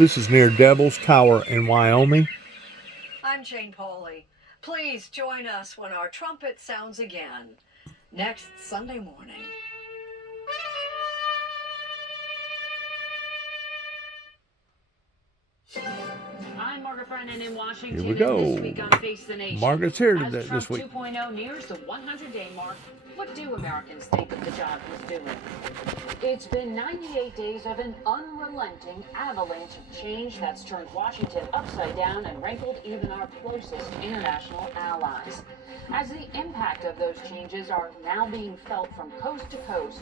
This is near Devil's Tower in Wyoming. I'm Jane Pauley. Please join us when our trumpet sounds again next Sunday morning. I'm Margaret Brennan in Washington. Here we go. This week on Face the Nation. Margaret's here As today, Trump this week. 2.0 nears the 100-day mark, what do Americans think of the job he's doing? It's been 98 days of an unrelenting avalanche of change that's turned Washington upside down and rankled even our closest international allies. As the impact of those changes are now being felt from coast to coast,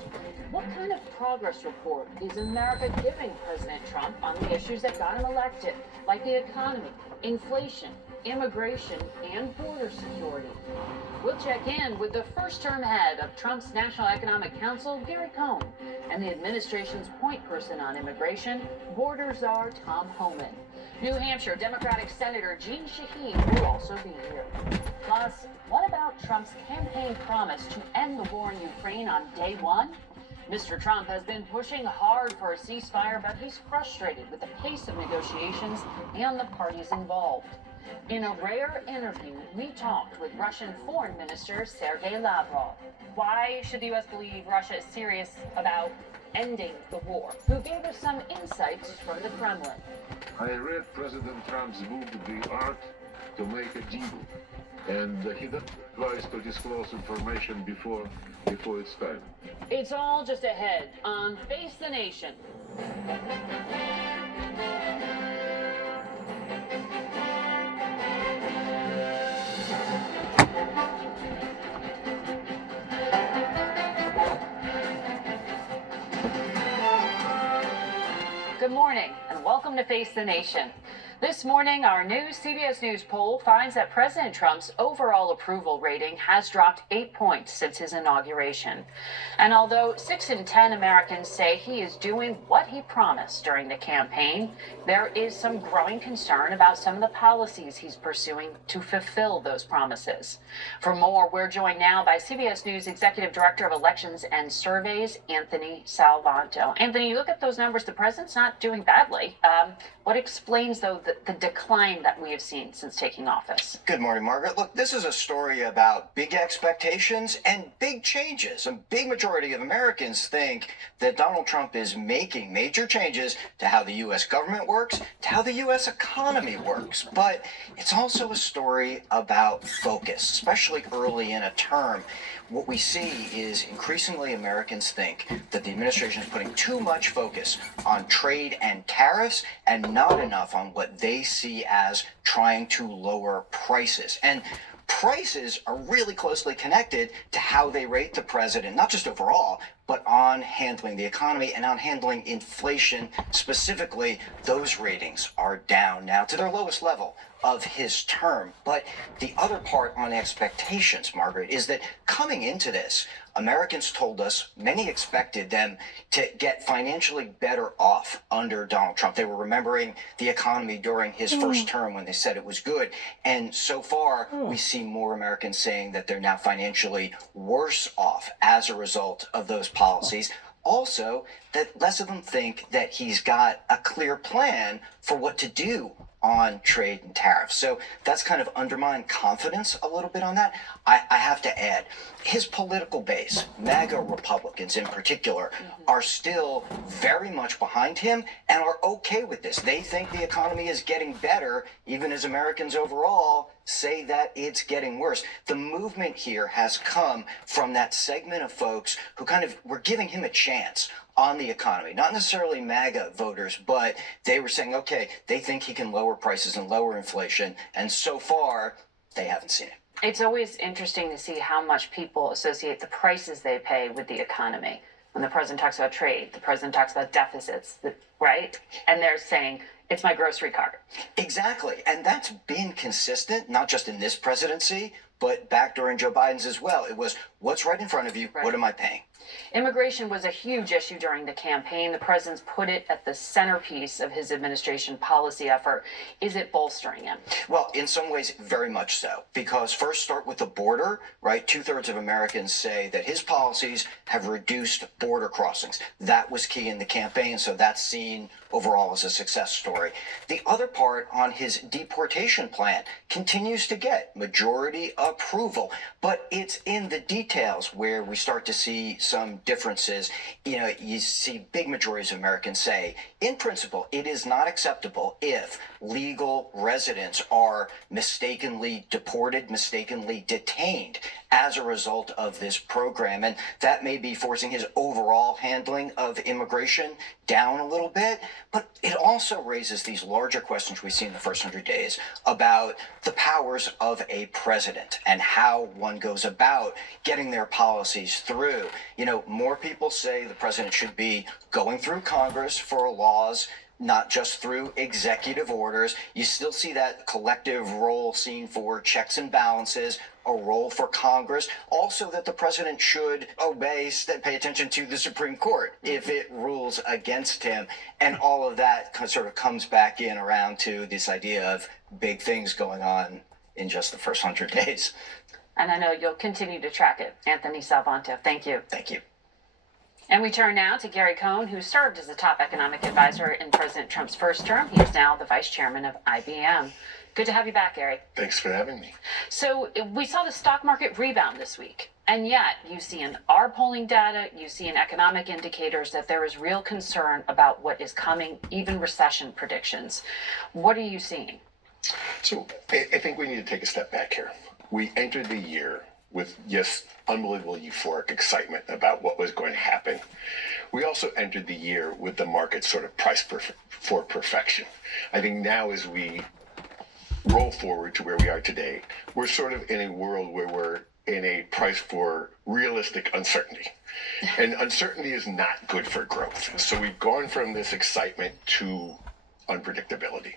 what kind of progress report is America giving President Trump on the issues that got him elected, like the economy, inflation, immigration, and border security? We'll check in with the first-term head of Trump's National Economic Council, Gary Cohn, and the administration's point person on immigration, border czar Tom Homan. New Hampshire Democratic Senator Jeanne Shaheen will also be here. Plus, what about Trump's campaign promise to end the war in Ukraine on day one? Mr. Trump has been pushing hard for a ceasefire, but he's frustrated with the pace of negotiations and the parties involved. In a rare interview, we talked with Russian Foreign Minister Sergei Lavrov. Why should the U.S. believe Russia is serious about ending the war? Who gave us some insights from the Kremlin. I read President Trump's book, The Art to Make a Deal, and he doesn't advise to disclose information before it's time. It's all just ahead on Face the Nation. Good morning and welcome to Face the Nation. This morning, our new CBS News poll finds that President Trump's overall approval rating has dropped 8 points since his inauguration. And although 6 in 10 Americans say he is doing what he promised during the campaign, there is some growing concern about some of the policies he's pursuing to fulfill those promises. For more, we're joined now by CBS News Executive Director of Elections and Surveys, Anthony Salvanto. Anthony, you look at those numbers, the president's not doing badly. What explains, though, the decline that we have seen since taking office? Good morning, Margaret. Look, this is a story about big expectations and big changes. A big majority of Americans think that Donald Trump is making major changes to how the U.S. government works, to how the U.S. economy works. But it's also a story about focus, especially early in a term. What we see is increasingly Americans think that the administration is putting too much focus on trade and tariffs and not enough on what they see as trying to lower prices. And prices are really closely connected to how they rate the president, not just overall, but on handling the economy and on handling inflation specifically. Those ratings are down now to their lowest level of his term. But the other part on expectations, Margaret, is that coming into this, Americans told us many expected them to get financially better off under Donald Trump. They were remembering the economy during his first term when they said it was good. And so far, we see more Americans saying that they're now financially worse off as a result of those policies. Also, that less of them think that he's got a clear plan for what to do on trade and tariffs. So that's kind of undermined confidence a little bit on that. I have to add, his political base, MAGA Republicans in particular, are still very much behind him and are okay with this. They think the economy is getting better, even as Americans overall say that it's getting worse. The movement here has come from that segment of folks who kind of were giving him a chance on the economy. Not necessarily MAGA voters, but they were saying, okay, they think he can lower prices and lower inflation. And so far, they haven't seen it. It's always interesting to see how much people associate the prices they pay with the economy. When the president talks about trade, the president talks about deficits, right? And they're saying, it's my grocery cart. Exactly. And that's been consistent, not just in this presidency, but back during Joe Biden's as well. It was, what's right in front of you? Right. What am I paying? Immigration was a huge issue during the campaign. The president's put it at the centerpiece of his administration policy effort. Is it bolstering him? Well, in some ways, very much so. Because first, start with the border, right? 2/3 of Americans say that his policies have reduced border crossings. That was key in the campaign, so that's seen overall is a success story. The other part on his deportation plan continues to get majority approval, but it's in the details where we start to see some differences. You see big majorities of Americans say, in principle, it is not acceptable if legal residents are mistakenly deported, mistakenly detained as a result of this program. And that may be forcing his overall handling of immigration down a little bit, but it also raises these larger questions we see in the first 100 days about the powers of a president and how one goes about getting their policies through. More people say the president should be going through Congress for laws, not just through executive orders. You still see that collective role seen for checks and balances, a role for Congress. Also that the president should obey, pay attention to the Supreme Court if it rules against him. And all of that sort of comes back in around to this idea of big things going on in just the first 100 days. And I know you'll continue to track it. Anthony Salvanto, thank you. Thank you. And we turn now to Gary Cohn, who served as the top economic advisor in President Trump's first term. He is now the vice chairman of IBM. Good to have you back, Gary. Thanks for having me. So we saw the stock market rebound this week, and yet you see in our polling data, you see in economic indicators that there is real concern about what is coming, even recession predictions. What are you seeing? So I think we need to take a step back here. We entered the year with, yes, unbelievable euphoric excitement about what was going to happen. We also entered the year with the market sort of priced for perfection. I think now as we roll forward to where we are today, we're sort of in a world where we're in a price for realistic uncertainty. And uncertainty is not good for growth. So we've gone from this excitement to unpredictability.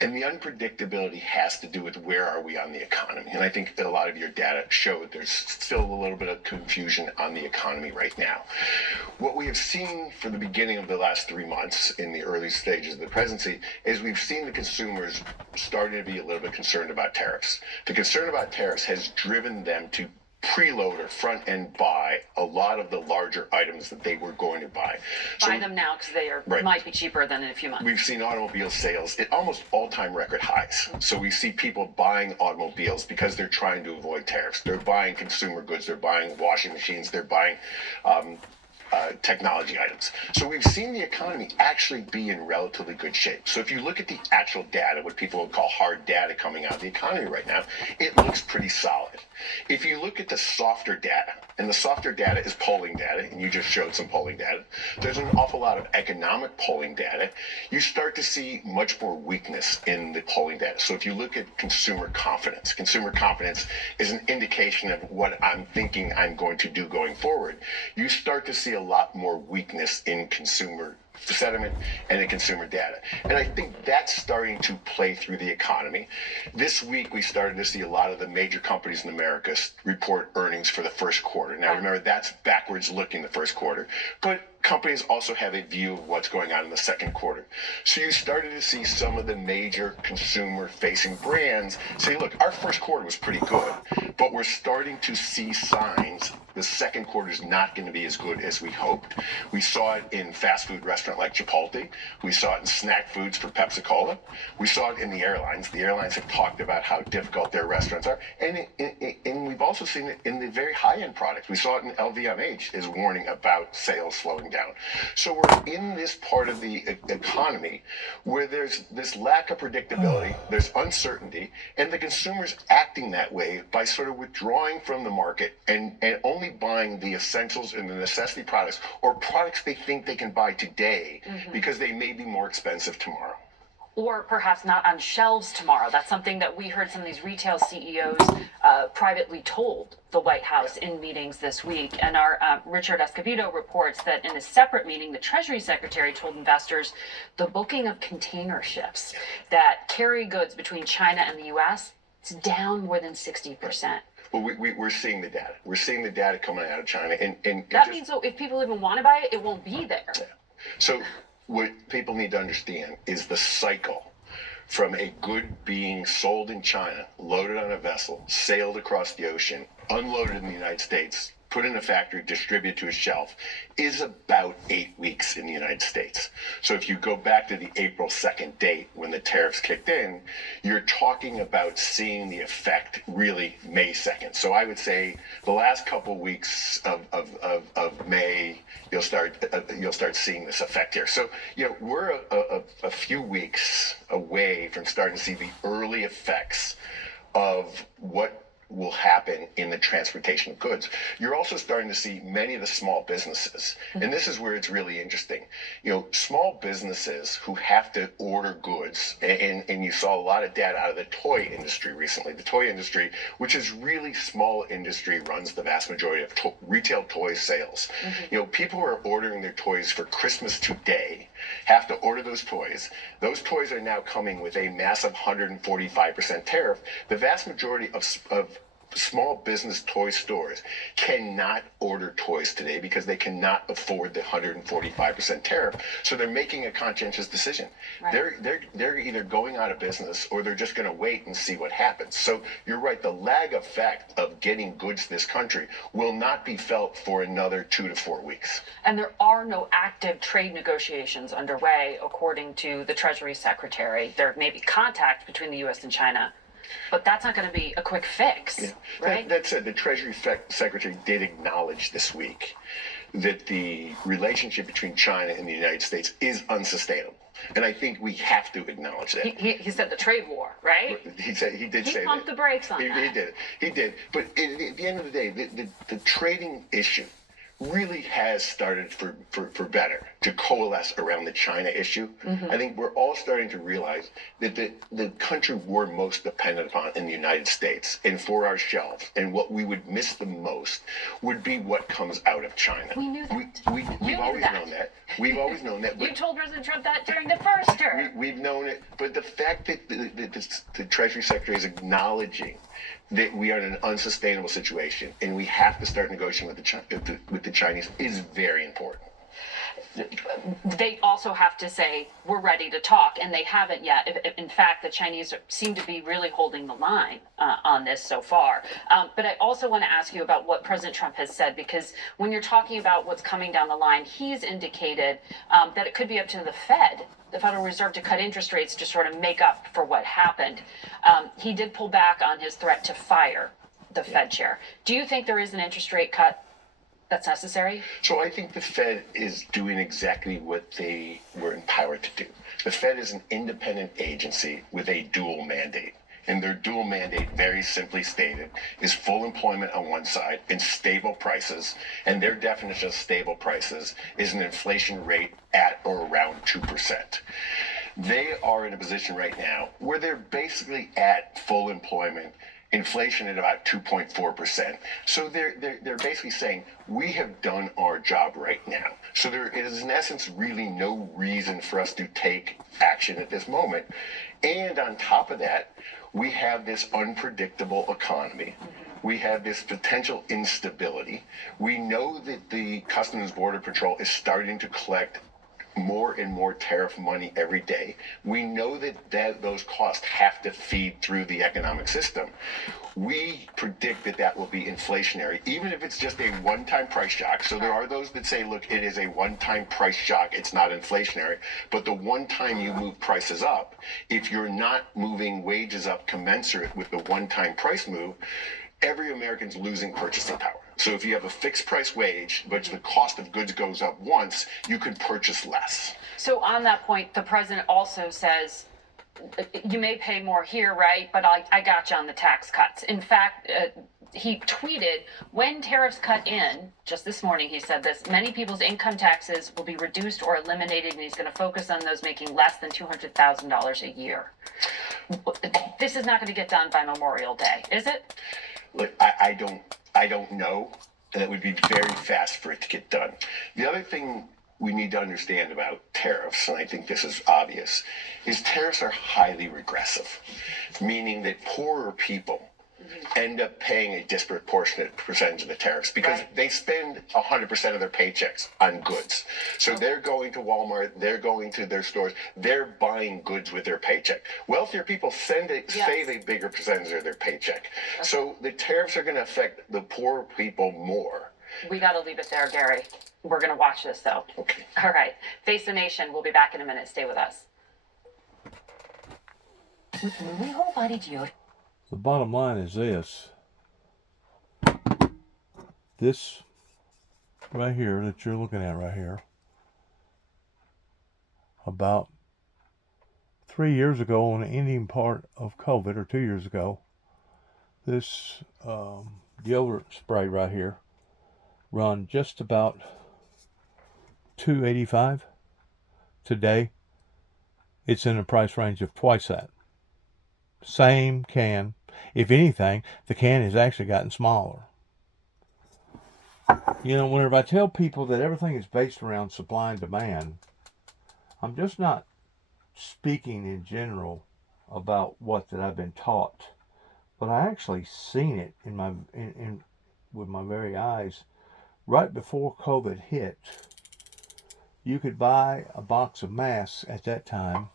And the unpredictability has to do with where are we on the economy. And I think that a lot of your data showed there's still a little bit of confusion on the economy right now. What we have seen for the beginning of the last 3 months in the early stages of the presidency is we've seen the consumers starting to be a little bit concerned about tariffs. The concern about tariffs has driven them to preload or front end buy a lot of the larger items that they were going to buy. Buy them now because they are might be cheaper than in a few months. We've seen automobile sales at almost all-time record highs. So we see people buying automobiles because they're trying to avoid tariffs. They're buying consumer goods. They're buying washing machines. They're buying technology items. So we've seen the economy actually be in relatively good shape. So if you look at the actual data, what people would call hard data coming out of the economy right now, it looks pretty solid. If you look at the softer data, and the softer data is polling data, and you just showed some polling data, there's an awful lot of economic polling data. You start to see much more weakness in the polling data. So if you look at consumer confidence is an indication of what I'm thinking I'm going to do going forward. You start to see a lot more weakness in consumer sentiment and in consumer data. And I think that's starting to play through the economy. This week, we started to see a lot of the major companies in America report earnings for the first quarter. Now, remember, that's backwards looking the first quarter. But companies also have a view of what's going on in the second quarter. So you started to see some of the major consumer-facing brands say, look, our first quarter was pretty good, but we're starting to see signs the second quarter is not going to be as good as we hoped. We saw it in fast food restaurant like Chipotle. We saw it in snack foods for Pepsi-Cola. We saw it in the airlines. The airlines have talked about how difficult their restaurants are. And we've also seen it in the very high-end products. We saw it in LVMH is warning about sales slowing down. So we're in this part of the economy where there's this lack of predictability, there's uncertainty, and the consumer's acting that way by sort of withdrawing from the market and only buying the essentials and the necessity products or products they think they can buy today because they may be more expensive tomorrow. Or perhaps not on shelves tomorrow. That's something that we heard some of these retail CEOs privately told the White House in meetings this week. And our Richard Escobedo reports that in a separate meeting, the Treasury Secretary told investors the booking of container ships that carry goods between China and the U.S. is down more than 60%. Well, we're seeing the data. We're seeing the data coming out of China. And that means, though, if people even want to buy it, it won't be there. Yeah. So what people need to understand is the cycle from a good being sold in China, loaded on a vessel, sailed across the ocean, unloaded in the United States, put in a factory, distribute to a shelf, is about 8 weeks in the United States. So if you go back to the April 2nd date when the tariffs kicked in, you're talking about seeing the effect really May 2nd. So I would say the last couple weeks of May, you'll start seeing this effect here. So, we're a few weeks away from starting to see the early effects of what will happen in the transportation of goods. You're also starting to see many of the small businesses, and this is where it's really interesting. Small businesses who have to order goods, and you saw a lot of data out of the toy industry recently. The toy industry, which is really small industry, runs the vast majority of retail toy sales. People who are ordering their toys for Christmas today have to order those toys. Those toys are now coming with a massive 145% tariff. The vast majority of small business toy stores cannot order toys today because they cannot afford the 145% tariff. So they're making a conscientious decision. Right. They're either going out of business or they're just going to wait and see what happens. So you're right, the lag effect of getting goods to this country will not be felt for another 2 to 4 weeks. And there are no active trade negotiations underway, according to the Treasury Secretary. There may be contact between the U.S. and China, but that's not going to be a quick fix, right? That said, the Treasury Secretary did acknowledge this week that the relationship between China and the United States is unsustainable. And I think we have to acknowledge that. He said the trade war, right? He did say that. He pumped the brakes on that. He did. But at the end of the day, the trading issue really has started for better to coalesce around the China issue. I think we're all starting to realize that the country we're most dependent upon in the United States and for our shelves and what we would miss the most would be what comes out of China. We knew that. We've always known that. We've always known that. You told President Trump that during the first term. We've known it. But the fact that the Treasury Secretary is acknowledging that we are in an unsustainable situation and we have to start negotiating with the Chinese is very important. They also have to say, we're ready to talk, and they haven't yet. In fact, the Chinese seem to be really holding the line on this so far. But I also want to ask you about what President Trump has said, because when you're talking about what's coming down the line, he's indicated that it could be up to the Federal Reserve, to cut interest rates to sort of make up for what happened. He did pull back on his threat to fire the Fed chair. Do you think there is an interest rate cut that's necessary? So I think the Fed is doing exactly what they were empowered to do. The Fed is an independent agency with a dual mandate. And their dual mandate, very simply stated, is full employment on one side and stable prices. And their definition of stable prices is an inflation rate at or around 2%. They are in a position right now where they're basically at full employment, inflation at about 2.4%. So they're basically saying, we have done our job right now. So there is in essence really no reason for us to take action at this moment. And on top of that, we have this unpredictable economy. We have this potential instability. We know that the Customs Border Patrol is starting to collect more and more tariff money every day. We know that those costs have to feed through the economic system. We predict that will be inflationary, even if it's just a one-time price shock. So there are those that say, look, it is a one-time price shock, it's not inflationary. But the one time you move prices up, if you're not moving wages up commensurate with the one-time price move, every American's losing purchasing power. So if you have a fixed price wage, but the cost of goods goes up once, you can purchase less. So on that point, the president also says, you may pay more here, right? But I got you on the tax cuts. In fact, he tweeted, when tariffs cut in, just this morning he said this, many people's income taxes will be reduced or eliminated, and he's going to focus on those making less than $200,000 a year. This is not going to get done by Memorial Day, is it? Look, I don't know, and it would be very fast for it to get done. The other thing we need to understand about tariffs, and I think this is obvious, is tariffs are highly regressive, meaning that poorer people end up paying a disproportionate percentage of the tariffs because they spend 100% of their paychecks on goods. So they're going to Walmart, they're going to their stores, they're buying goods with their paycheck. Wealthier people save a bigger percentage of their paycheck. So the tariffs are going to affect the poorer people more. We got to leave it there, Gary. We're going to watch this, though. Okay. All right. Face the Nation. We'll be back in a minute. Stay with us. The bottom line is this. This right here that you're looking at right here, about 3 years ago on the ending part of COVID, or 2 years ago, this deodorant spray right here run just about $2.85. Today, it's in a price range of twice that. Same can. If anything, the can has actually gotten smaller. You know, whenever I tell people that everything is based around supply and demand, I'm just not speaking in general about what that I've been taught, but I actually seen it in with my very eyes. Right before COVID hit, you could buy a box of masks at that time,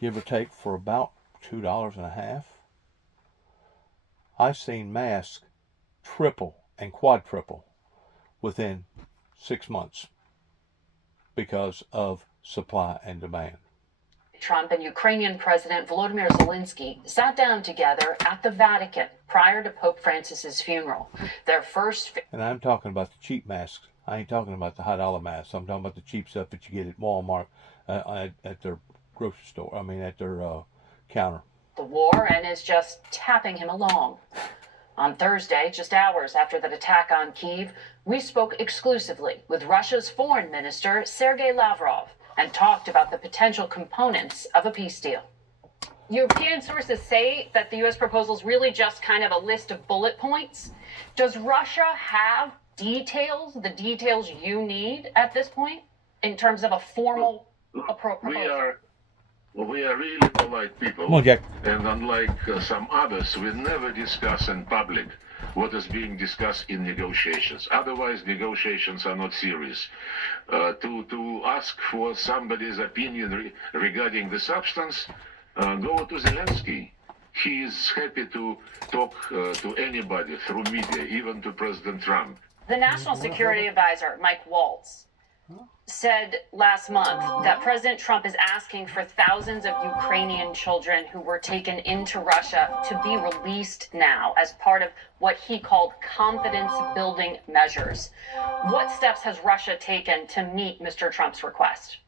give or take, for about $2.50. I've seen masks triple and quadruple within 6 months because of supply and demand. Trump and Ukrainian President Volodymyr Zelensky sat down together at the Vatican prior to Pope Francis's funeral. Their first... And I'm talking about the cheap masks. I ain't talking about the high-dollar masks. I'm talking about the cheap stuff that you get at Walmart, at their grocery store. I mean, at their counter. The war, and is just tapping him along. On Thursday, just hours after that attack on Kyiv, we spoke exclusively with Russia's foreign minister, Sergei Lavrov, and talked about the potential components of a peace deal. European sources say that the U.S. proposal is really just kind of a list of bullet points. Does Russia have details, the details you need at this point, in terms of a formal proposal? We are really polite people. Come on, Jack. And unlike some others, we never discuss in public what is being discussed in negotiations. Otherwise, negotiations are not serious. To ask for somebody's opinion regarding the substance, go to Zelensky. He is happy to talk to anybody through media, even to President Trump. The National Security Advisor, Mike Waltz, said last month that President Trump is asking for thousands of Ukrainian children who were taken into Russia to be released now as part of what he called confidence-building measures. What steps has Russia taken to meet Mr. Trump's request?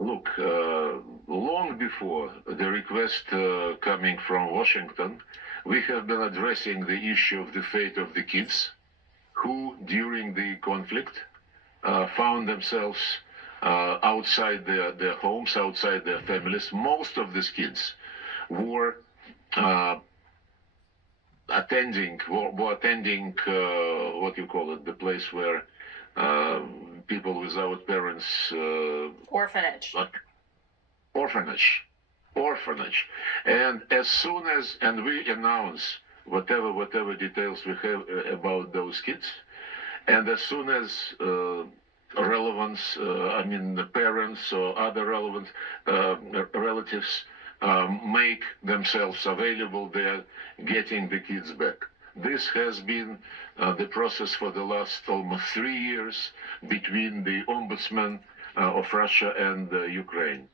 Look, long before the request coming from Washington, we have been addressing the issue of the fate of the kids who, during the conflict, found themselves outside their homes, outside their families. Most of these kids were attending what you call it, the place where people without parents... Orphanage. Orphanage. And as soon as, and we announce whatever details we have about those kids, and as soon as the parents or other relevant relatives make themselves available, they're getting the kids back. This has been the process for the last almost 3 years between the ombudsman of Russia and Ukraine.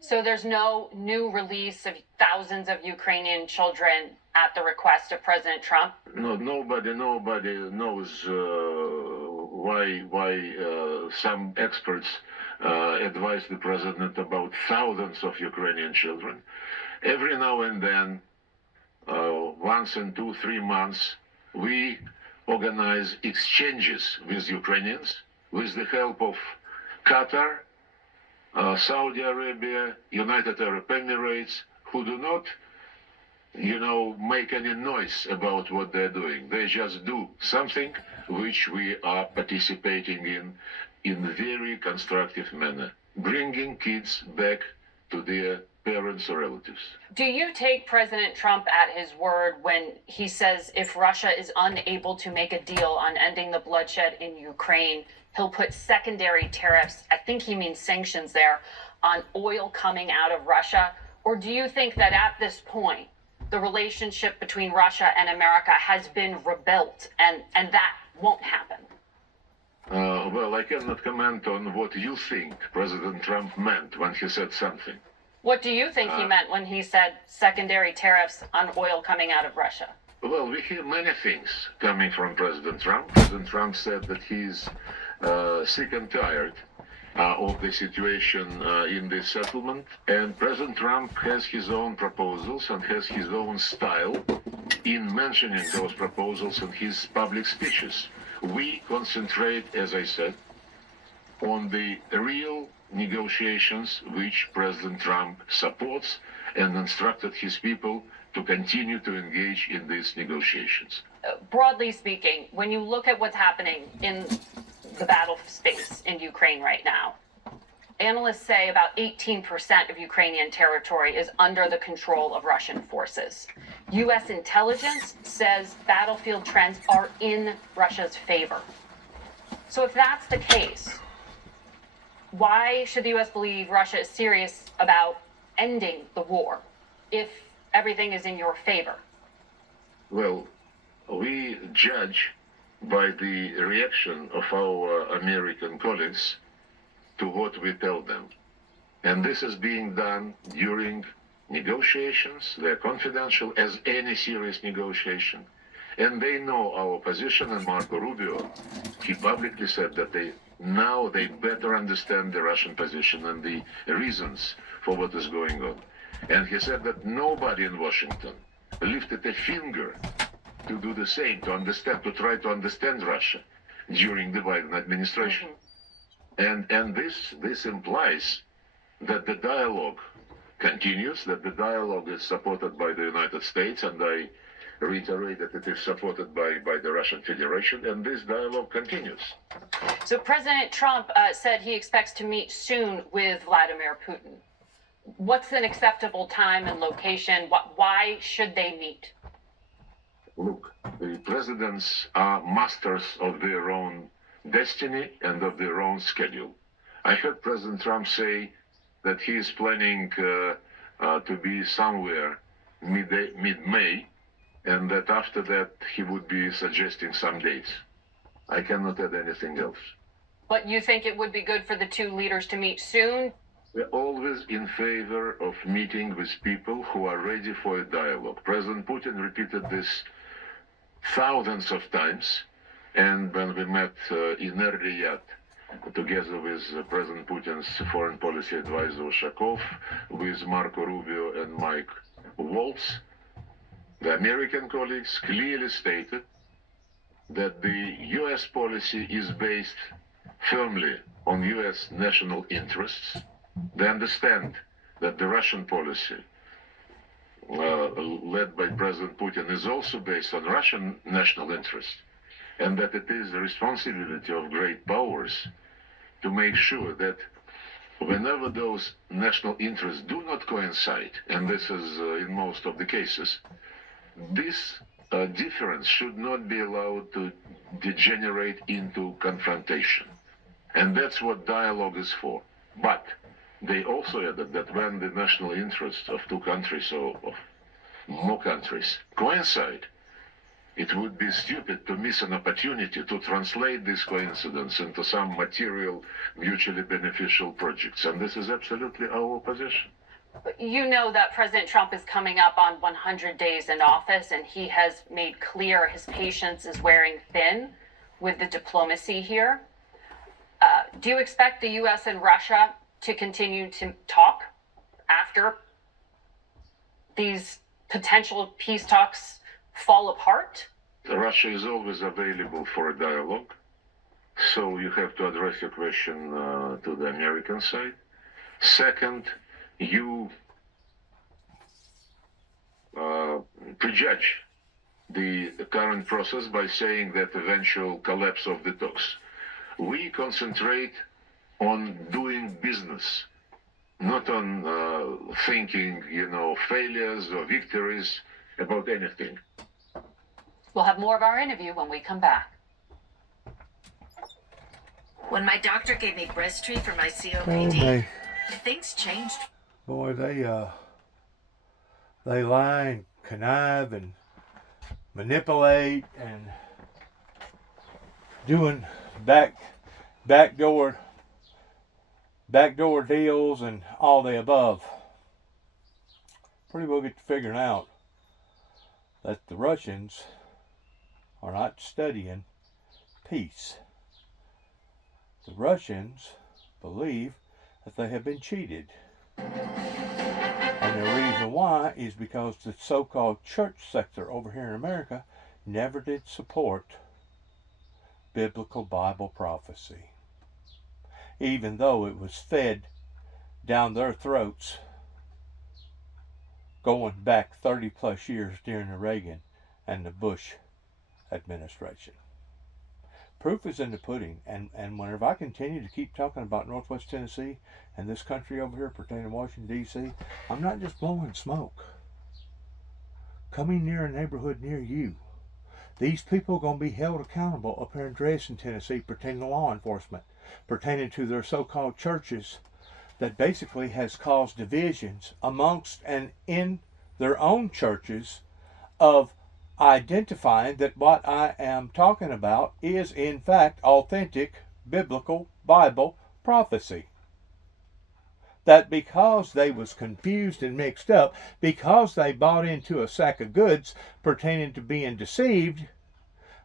So there's no new release of thousands of Ukrainian children at the request of President Trump? No, nobody knows why some experts advise the president about thousands of Ukrainian children. Every now and then, once in 2-3 months, we organize exchanges with Ukrainians with the help of Qatar, Saudi Arabia, United Arab Emirates, who do not, make any noise about what they're doing. They just do something which we are participating in a very constructive manner, bringing kids back to their parents or relatives. Do you take President Trump at his word when he says if Russia is unable to make a deal on ending the bloodshed in Ukraine, he'll put secondary tariffs, I think he means sanctions there, on oil coming out of Russia? Or do you think that at this point, the relationship between Russia and America has been rebuilt and that won't happen? Well, I cannot comment on what you think President Trump meant when he said something. What do you think he meant when he said secondary tariffs on oil coming out of Russia? Well, we hear many things coming from President Trump. President Trump said that he's sick and tired of the situation in this settlement. And President Trump has his own proposals and has his own style in mentioning those proposals in his public speeches. We concentrate, as I said, on the real negotiations which President Trump supports and instructed his people to continue to engage in these negotiations. Broadly speaking, when you look at what's happening in the battle space in Ukraine right now, analysts say about 18% of Ukrainian territory is under the control of Russian forces. U.S. intelligence says battlefield trends are in Russia's favor. So if that's the case, why should the U.S. believe Russia is serious about ending the war if everything is in your favor? Well, we judge by the reaction of our American colleagues to what we tell them. And this is being done during negotiations. They're confidential as any serious negotiation. And they know our position, and Marco Rubio, he publicly said that they better understand the Russian position and the reasons for what is going on. And he said that nobody in Washington lifted a finger to do the same, to try to understand Russia during the Biden administration. And this implies that the dialogue continues, that the dialogue is supported by the United States, and I reiterate that it is supported by the Russian Federation, and this dialogue continues. So President Trump said he expects to meet soon with Vladimir Putin. What's an acceptable time and location? Why should they meet? Look, the presidents are masters of their own destiny and of their own schedule. I heard President Trump say that he is planning to be somewhere mid-May, and that after that he would be suggesting some dates. I cannot add anything else. But you think it would be good for the two leaders to meet soon? We're always in favor of meeting with people who are ready for a dialogue. President Putin repeated this thousands of times, and when we met in Riyadh, together with President Putin's foreign policy advisor Ushakov, with Marco Rubio and Mike Waltz, the American colleagues clearly stated that the U.S. policy is based firmly on U.S. national interests. They understand that the Russian policy, led by President Putin, is also based on Russian national interests, and that it is the responsibility of great powers to make sure that whenever those national interests do not coincide, and this is in most of the cases, this difference should not be allowed to degenerate into confrontation. And that's what dialogue is for. But they also added that when the national interests of two countries or of more countries coincide, it would be stupid to miss an opportunity to translate this coincidence into some material, mutually beneficial projects. And this is absolutely our position. You know that President Trump is coming up on 100 days in office, and he has made clear his patience is wearing thin with the diplomacy here. Do you expect the U.S. and Russia to continue to talk after these potential peace talks fall apart? Russia is always available for a dialogue, so you have to address your question to the American side. Second, you prejudge the current process by saying that eventual collapse of the talks. We concentrate on doing business, not on thinking, failures or victories about anything. We'll have more of our interview when we come back. When my doctor gave me Breztri for my COPD, things changed. Boy, they lie and connive and manipulate and doing back backdoor deals and all the above. Pretty well get to figuring out that the Russians are not studying peace. The Russians believe that they have been cheated. And the reason why is because the so-called church sector over here in America never did support biblical Bible prophecy, even though it was fed down their throats going back 30 plus years during the Reagan and the Bush administration. Proof is in the pudding, and whenever I continue to keep talking about Northwest Tennessee and this country over here pertaining to Washington, D.C., I'm not just blowing smoke. Coming near a neighborhood near you, these people are going to be held accountable up here in Dresden, Tennessee, pertaining to law enforcement, pertaining to their so-called churches that basically has caused divisions amongst and in their own churches of identifying that what I am talking about is in fact authentic biblical Bible prophecy. That because they was confused and mixed up, because they bought into a sack of goods pertaining to being deceived,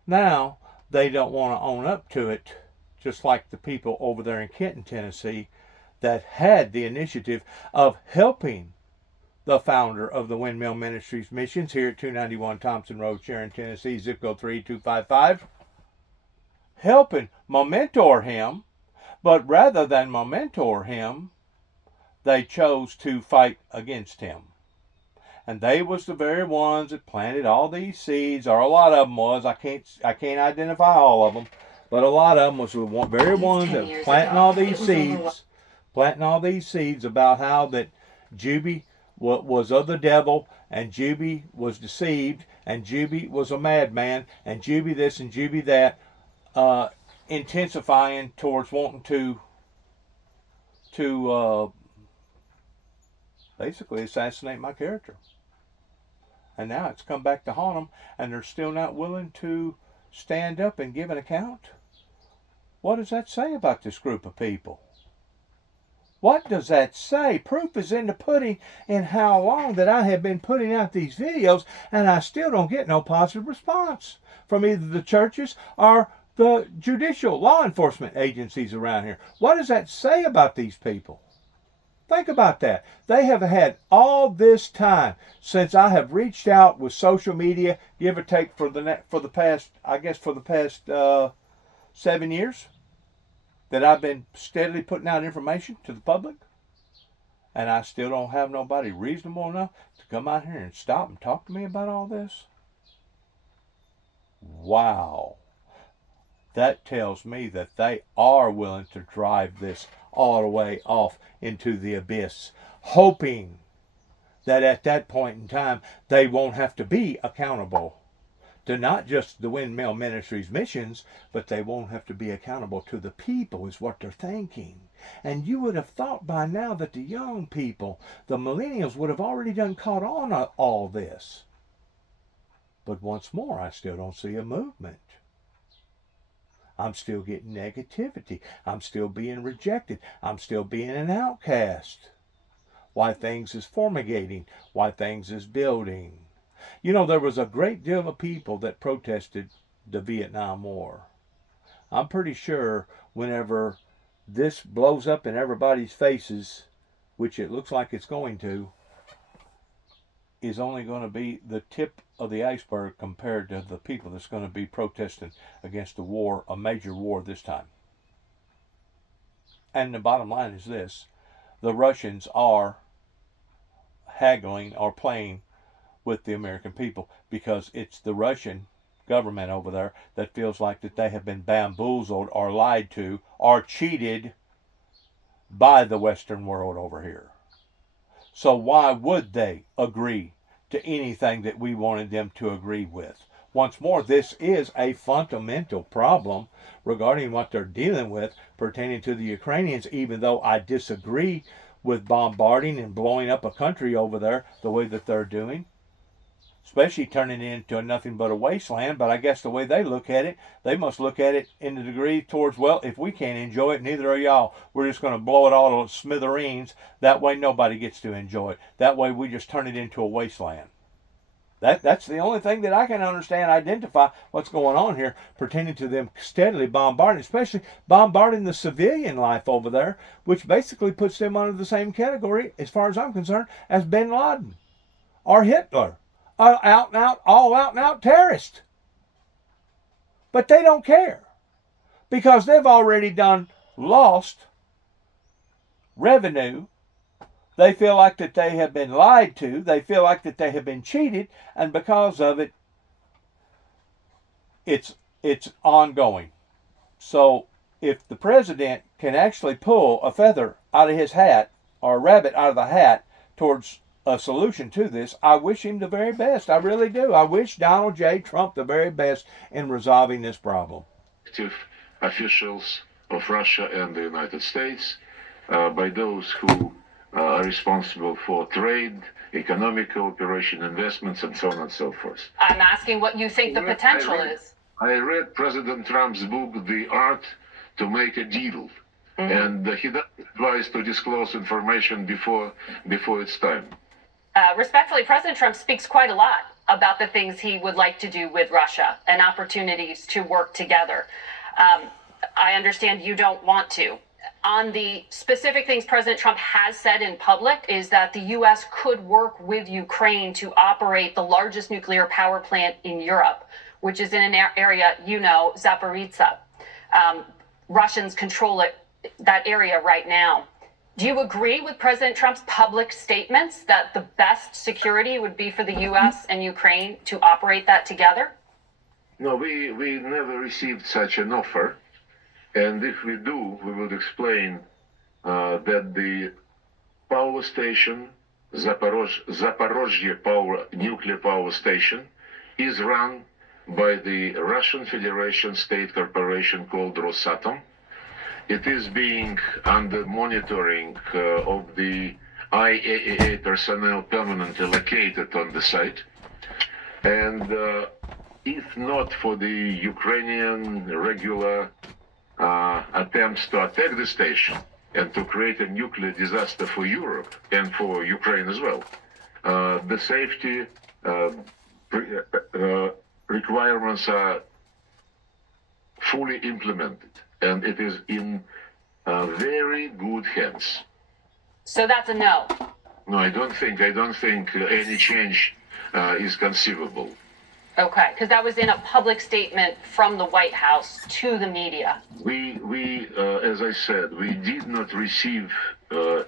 now they don't want to own up to it, just like the people over there in Kenton, Tennessee, that had the initiative of helping the founder of the Windmill Ministries missions here at 291 Thompson Road, Sharon, Tennessee, zip code 38255, helping mentor him, but rather than mentor him, they chose to fight against him. And they was the very ones that planted all these seeds, or a lot of them was. I can't identify all of them, but a lot of them was the very ones that were planting all these seeds about how that Juby was of the devil, and Juby was deceived, and Juby was a madman, and Juby this and Juby that, intensifying towards wanting to basically assassinate my character. And now it's come back to haunt them, and they're still not willing to stand up and give an account. What does that say about this group of people? What does that say? Proof is in the pudding in how long that I have been putting out these videos, and I still don't get no positive response from either the churches or the judicial law enforcement agencies around here. What does that say about these people? Think about that. They have had all this time since I have reached out with social media, give or take for the past 7 years, that I've been steadily putting out information to the public, and I still don't have nobody reasonable enough to come out here and stop and talk to me about all this. Wow. That tells me that they are willing to drive this all the way off into the abyss, hoping that at that point in time they won't have to be accountable to not just the Windmill Ministries missions, but they won't have to be accountable to the people, is what they're thinking. And you would have thought by now that the young people, the millennials, would have already done caught on all this. But once more, I still don't see a movement. I'm still getting negativity. I'm still being rejected. I'm still being an outcast. Why things is fumigating. Why things is building. You know, there was a great deal of people that protested the Vietnam War. I'm pretty sure whenever this blows up in everybody's faces, which it looks like it's going to, is only going to be the tip of the iceberg compared to the people that's going to be protesting against a war, a major war this time. And the bottom line is this: the Russians are haggling or playing with the American people, because it's the Russian government over there that feels like that they have been bamboozled or lied to or cheated by the Western world over here. So why would they agree to anything that we wanted them to agree with? Once more, this is a fundamental problem regarding what they're dealing with pertaining to the Ukrainians, even though I disagree with bombarding and blowing up a country over there the way that they're doing. especially turning it into nothing but a wasteland. But I guess the way they look at it, they must look at it in the degree towards, well, if we can't enjoy it, neither are y'all. We're just going to blow it all to smithereens. That way nobody gets to enjoy it. That way we just turn it into a wasteland. That's the only thing that I can understand, identify what's going on here, pertaining to them steadily bombarding, especially bombarding the civilian life over there, which basically puts them under the same category, as far as I'm concerned, as Bin Laden or Hitler, all out and out terrorist. But they don't care, because they've already lost revenue. They feel like that they have been lied to. They feel like that they have been cheated, and because of it, it's ongoing. So if the president can actually pull a feather out of his hat, or a rabbit out of the hat, towards a solution to this, I wish him the very best. I really do. I wish Donald J. Trump the very best in resolving this problem. Officials of Russia and the United States, by those who are responsible for trade, economic cooperation, investments, and so on and so forth. I'm asking what you think the potential is. I read President Trump's book, The Art to Make a Deal, and he doesn't advise to disclose information before it's time. Respectfully, President Trump speaks quite a lot about the things he would like to do with Russia and opportunities to work together. I understand you don't want to. On the specific things President Trump has said in public is that the U.S. could work with Ukraine to operate the largest nuclear power plant in Europe, which is in an area, Zaporizhzhia. Russians control that area right now. Do you agree with President Trump's public statements that the best security would be for the U.S. and Ukraine to operate that together? No, we never received such an offer. And if we do, we would explain that the power station, Zaporozhye nuclear power station, is run by the Russian Federation state corporation called Rosatom. It is being under monitoring of the IAEA personnel permanently located on the site. And if not for the Ukrainian regular attempts to attack the station and to create a nuclear disaster for Europe and for Ukraine as well, the safety requirements are fully implemented, and it is in very good hands. So that's a no. No, I don't think any change is conceivable. Okay, because that was in a public statement from the White House to the media. We as I said, we did not receive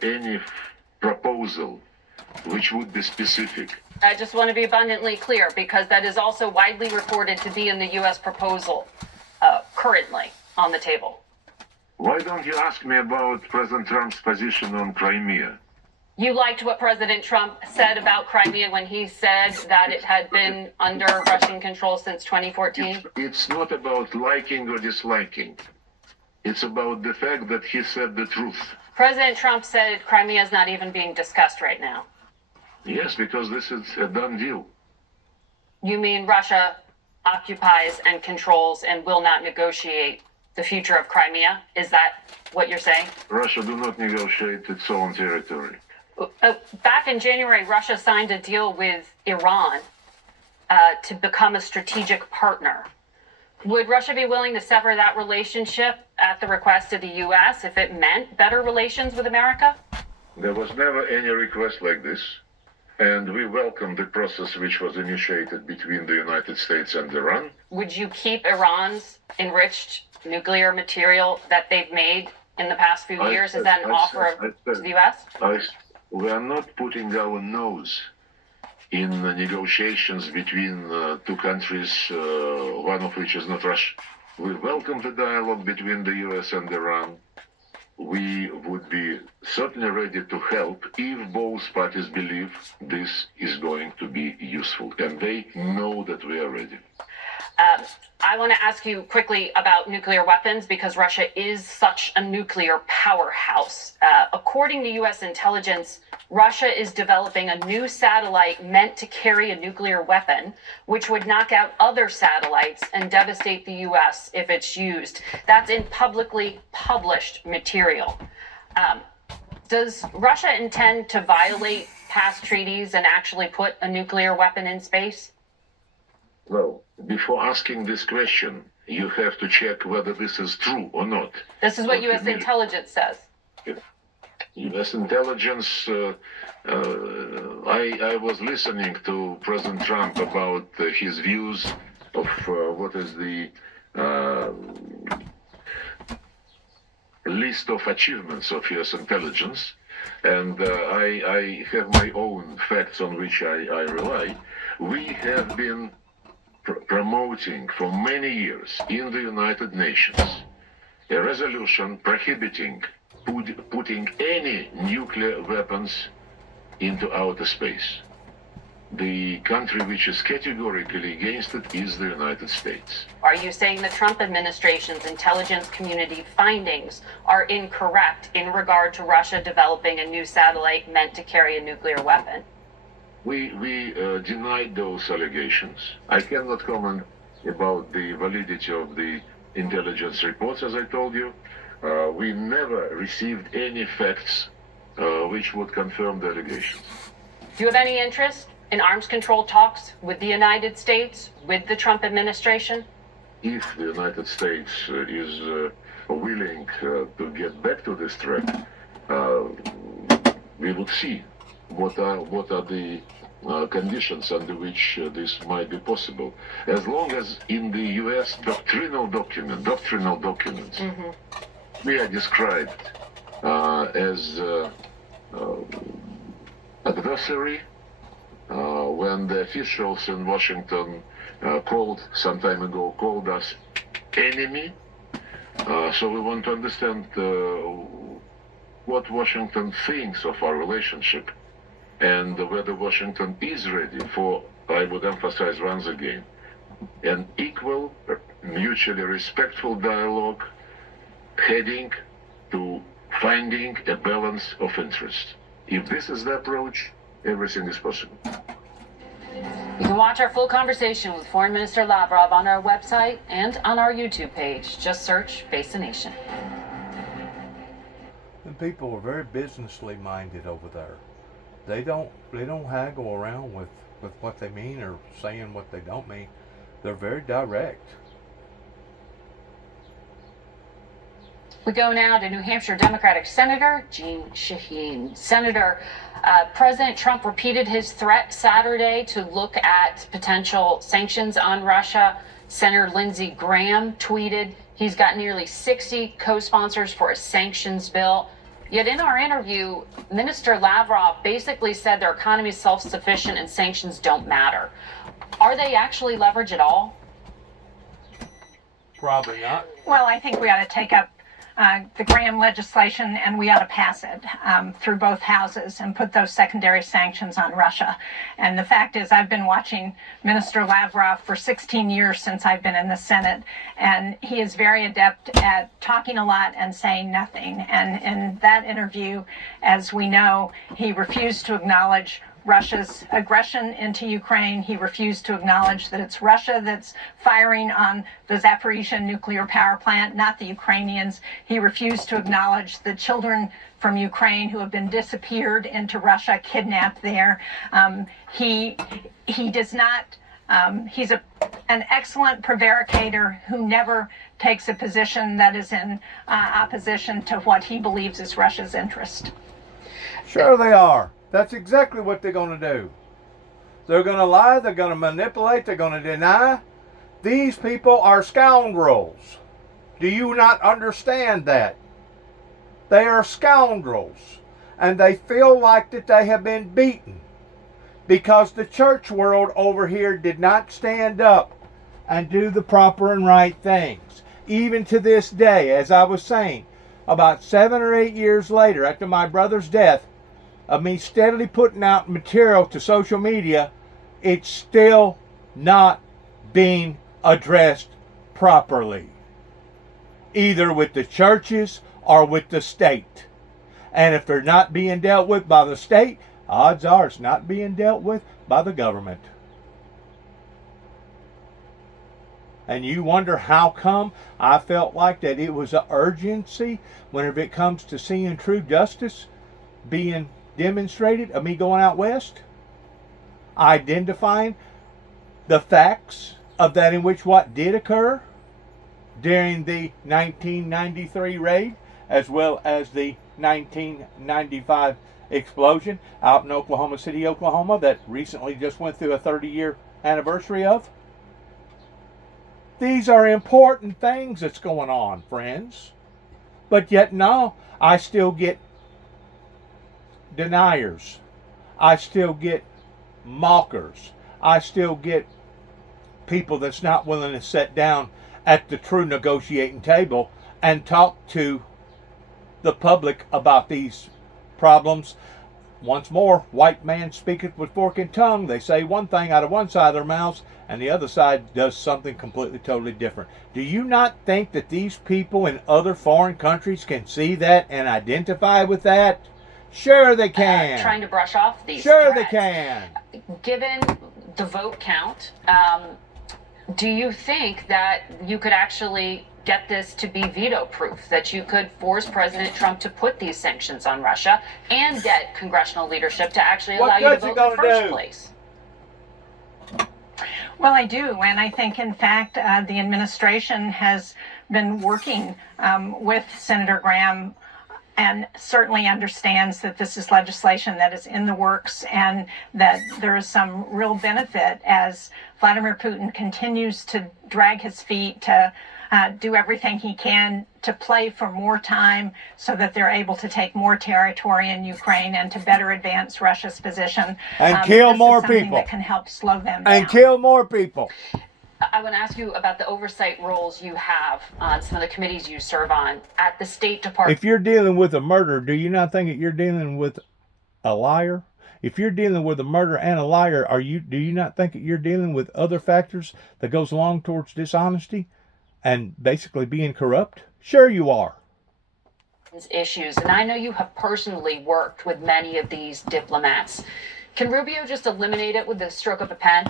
any proposal which would be specific. I just want to be abundantly clear, because that is also widely reported to be in the U.S. proposal currently on the table. Why don't you ask me about President Trump's position on Crimea? You liked what President Trump said about Crimea when he said that it had been under Russian control since 2014? It's not about liking or disliking. It's about the fact that he said the truth. President Trump said Crimea is not even being discussed right now. Yes, because this is a done deal. You mean Russia occupies and controls and will not negotiate the future of Crimea? Is that what you're saying? Russia do not negotiate its own territory. Back in January, Russia signed a deal with Iran to become a strategic partner. Would Russia be willing to sever that relationship at the request of the U.S. if it meant better relations with America? There was never any request like this, and we welcome the process which was initiated between the United States and Iran. Would you keep Iran's enriched nuclear material that they've made in the past few years? Is that an offer to the U.S.? We are not putting our nose in negotiations between two countries, one of which is not Russia. We welcome the dialogue between the U.S. and Iran. We would be certainly ready to help if both parties believe this is going to be useful, and they know that we are ready. I want to ask you quickly about nuclear weapons because Russia is such a nuclear powerhouse. According to U.S. intelligence, Russia is developing a new satellite meant to carry a nuclear weapon, which would knock out other satellites and devastate the U.S. if it's used. That's in publicly published material. Does Russia intend to violate past treaties and actually put a nuclear weapon in space? Well, before asking this question, you have to check whether this is true or not. This is what U.S. intelligence says. U.S. intelligence, I was listening to President Trump about his views of what is the list of achievements of U.S. intelligence, and I have my own facts on which I rely. We have been promoting for many years in the United Nations a resolution prohibiting putting any nuclear weapons into outer space. The country which is categorically against it is the United States. Are you saying the Trump administration's intelligence community findings are incorrect in regard to Russia developing a new satellite meant to carry a nuclear weapon? We denied those allegations. I cannot comment about the validity of the intelligence reports, as I told you. We never received any facts which would confirm the allegations. Do you have any interest in arms control talks with the United States, with the Trump administration? If the United States is willing to get back to this track, we would see what are the conditions under which this might be possible. As long as in the U.S. doctrinal documents, we are described as adversary. When the officials in Washington some time ago called us enemy. So we want to understand what Washington thinks of our relationship and whether Washington is ready for, I would emphasize once again, an equal, mutually respectful dialogue heading to finding a balance of interest. If this is the approach, everything is possible. You can watch our full conversation with Foreign Minister Lavrov on our website and on our YouTube page. Just search Face the Nation. And people are very businessly minded over there. They don't haggle around with what they mean or saying what they don't mean. They're very direct. We go now to New Hampshire Democratic Senator Jeanne Shaheen. Senator, President Trump repeated his threat Saturday to look at potential sanctions on Russia. Senator Lindsey Graham tweeted he's got nearly 60 co-sponsors for a sanctions bill. Yet in our interview, Minister Lavrov basically said their economy is self-sufficient and sanctions don't matter. Are they actually leverage at all? Probably not. Well, I think we ought to take up the Graham legislation and we ought to pass it through both houses and put those secondary sanctions on Russia. And the fact is, I've been watching Minister Lavrov for 16 years since I've been in the Senate, and he is very adept at talking a lot and saying nothing. And in that interview, as we know, he refused to acknowledge Russia's aggression into Ukraine. He refused to acknowledge that it's Russia that's firing on the Zaporizhzhia nuclear power plant, not the Ukrainians. He refused to acknowledge the children from Ukraine who have been disappeared into Russia, kidnapped there. He does not. He's an excellent prevaricator who never takes a position that is in opposition to what he believes is Russia's interest. Sure they are. That's exactly what they're going to do. They're going to lie, they're going to manipulate, they're going to deny. These people are scoundrels. Do you not understand that? They are scoundrels. And they feel like that they have been beaten because the church world over here did not stand up and do the proper and right things. Even to this day, as I was saying, about 7 or 8 years later, after my brother's death, of me steadily putting out material to social media, it's still not being addressed properly, either with the churches or with the state. And if they're not being dealt with by the state, odds are it's not being dealt with by the government. And you wonder how come I felt like that it was an urgency whenever it comes to seeing true justice being demonstrated of me going out west, identifying the facts of that in which what did occur during the 1993 raid as well as the 1995 explosion out in Oklahoma City, Oklahoma, that recently just went through a 30-year anniversary of. These are important things that's going on, friends. But yet, no, I still get deniers. I still get mockers. I still get people that's not willing to sit down at the true negotiating table and talk to the public about these problems. Once more, white man speaketh with fork and tongue. They say one thing out of one side of their mouths, and the other side does something completely, totally different. Do you not think that these people in other foreign countries can see that and identify with that? Sure they can. Trying to brush off these Sure threats. they can. Given the vote count, do you think that you could actually get this to be veto proof, that you could force President Trump to put these sanctions on Russia and get congressional leadership to actually allow you to vote in the first place? Well, I do, and I think, in fact, the administration has been working with Senator Graham and certainly understands that this is legislation that is in the works and that there is some real benefit as Vladimir Putin continues to drag his feet, to do everything he can to play for more time so that they're able to take more territory in Ukraine and to better advance Russia's position. And kill more this is something people. that can help slow them down. And kill more people. I want to ask you about the oversight roles you have on some of the committees you serve on at the State Department. If you're dealing with a murder, do you not think that you're dealing with a liar? If you're dealing with a murder and a liar, do you not think that you're dealing with other factors that goes along towards dishonesty and basically being corrupt? Sure you are. Issues, and I know you have personally worked with many of these diplomats. Can Rubio just eliminate it with the stroke of a pen?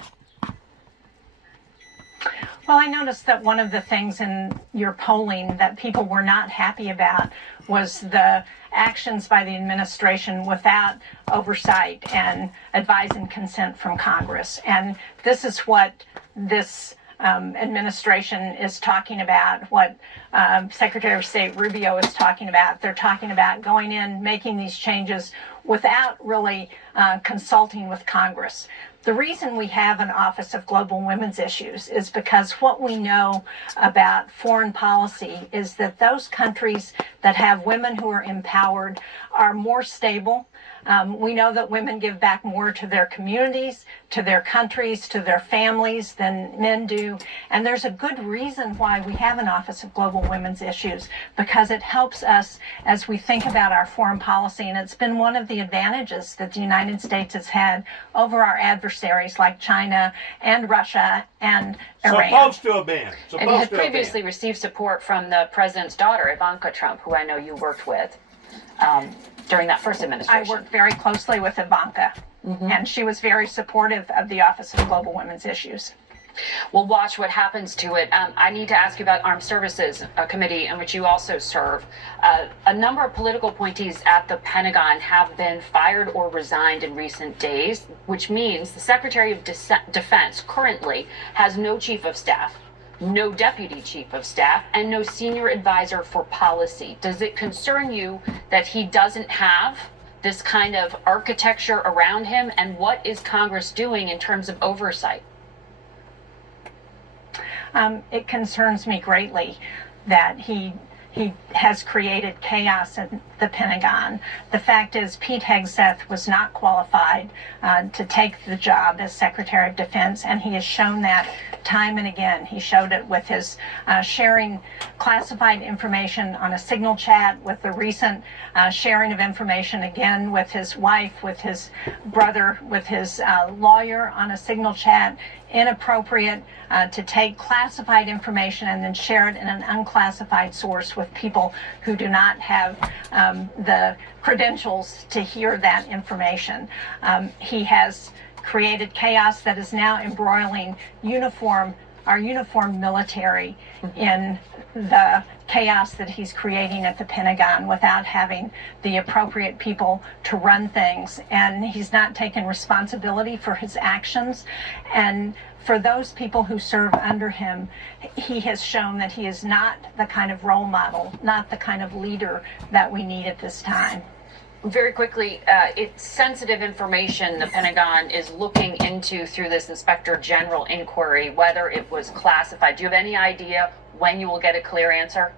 Well, I noticed that one of the things in your polling that people were not happy about was the actions by the administration without oversight and advise and consent from Congress. And this is what this administration is talking about, what Secretary of State Rubio is talking about. They're talking about going in, making these changes without really consulting with Congress. The reason we have an Office of Global Women's Issues is because what we know about foreign policy is that those countries that have women who are empowered are more stable. We know that women give back more to their communities, to their countries, to their families than men do. And there's a good reason why we have an Office of Global Women's Issues, because it helps us as we think about our foreign policy. And it's been one of the advantages that the United States has had over our adversaries like China and Russia and Iran. Supposed to have been. And you had previously received support from the president's daughter, Ivanka Trump, who I know you worked with during that first administration. I worked very closely with Ivanka, and she was very supportive of the Office of Global Women's Issues. We'll watch what happens to it. I need to ask you about Armed Services Committee, in which you also serve. A number of political appointees at the Pentagon have been fired or resigned in recent days, which means the Secretary of Defense currently has no chief of staff, no deputy chief of staff, and no senior advisor for policy. Does it concern you that he doesn't have this kind of architecture around him? And what is Congress doing in terms of oversight? It concerns me greatly that he he has created chaos in the Pentagon. The fact is, Pete Hegseth was not qualified to take the job as Secretary of Defense, and he has shown that time and again. He showed it with his sharing classified information on a signal chat, with the recent sharing of information again with his wife, with his brother, with his lawyer on a signal chat. Inappropriate to take classified information and then share it in an unclassified source with people who do not have the credentials to hear that information. He has created chaos that is now embroiling our uniformed military in the chaos that he's creating at the Pentagon without having the appropriate people to run things. And he's not taken responsibility for his actions. And for those people who serve under him, he has shown that he is not the kind of role model, not the kind of leader that we need at this time. Very quickly, it's sensitive information the Pentagon is looking into through this Inspector General inquiry, whether it was classified. Do you have any idea when you will get a clear answer?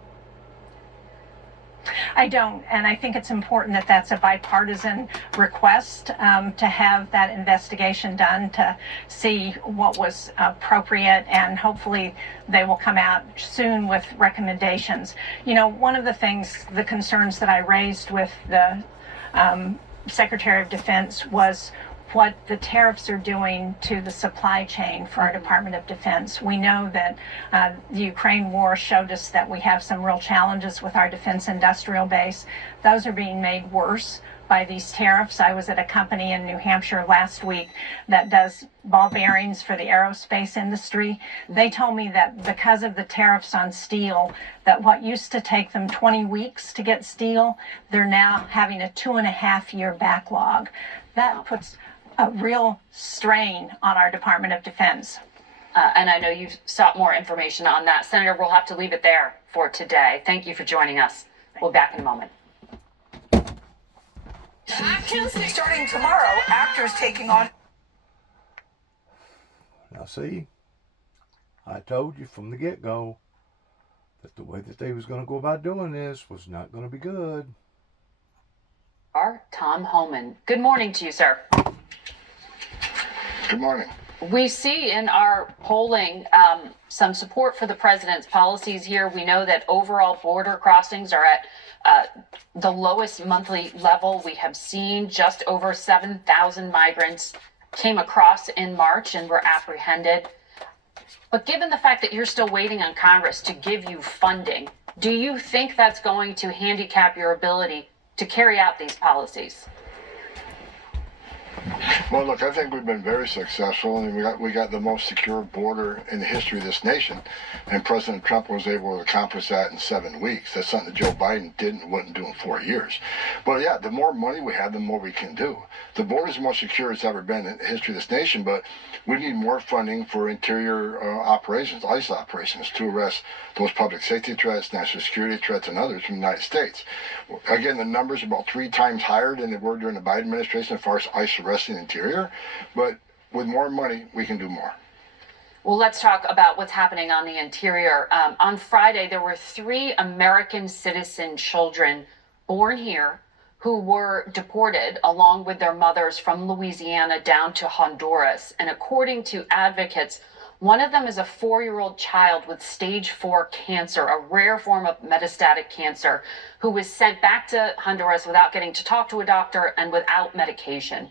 I don't, and I think it's important that that's a bipartisan request to have that investigation done to see what was appropriate, and hopefully they will come out soon with recommendations. You know, one of the things, the concerns that I raised with the Secretary of Defense was what the tariffs are doing to the supply chain for our Department of Defense. We know that the Ukraine war showed us that we have some real challenges with our defense industrial base. Those are being made worse by these tariffs. I was at a company in New Hampshire last week that does ball bearings for the aerospace industry. They told me that because of the tariffs on steel, that what used to take them 20 weeks to get steel, they're now having a 2.5-year backlog. That puts a real strain on our Department of Defense. And I know you've sought more information on that. Senator, we'll have to leave it there for today. Thank you for joining us. We'll be back in a moment. Starting tomorrow, actors taking on. Now see, I told you from the get-go that the way that they was going to go about doing this was not going to be good. Tom Homan. Good morning to you, sir. Good morning. We see in our polling some support for the president's policies here. We know that overall border crossings are at the lowest monthly level we have seen. Just over 7,000 migrants came across in March and were apprehended. But given the fact that you're still waiting on Congress to give you funding, do you think that's going to handicap your ability to carry out these policies? Well, look, I think we've been very successful, and we got the most secure border in the history of this nation, and President Trump was able to accomplish that in 7 weeks. That's something that Joe Biden didn't and wouldn't do in 4 years. But yeah, the more money we have, the more we can do. The border is the most secure it's ever been in the history of this nation, but we need more funding for interior operations, ICE operations, to arrest those public safety threats, national security threats, and others from the United States. Again, the numbers are about 3 times higher than they were during the Biden administration as far as ICE arresting the interior, but with more money, we can do more. Well, let's talk about what's happening on the interior. On Friday, there were 3 American citizen children born here who were deported along with their mothers from Louisiana down to Honduras. And according to advocates, one of them is a 4-year-old child with stage 4 cancer, a rare form of metastatic cancer, who was sent back to Honduras without getting to talk to a doctor and without medication.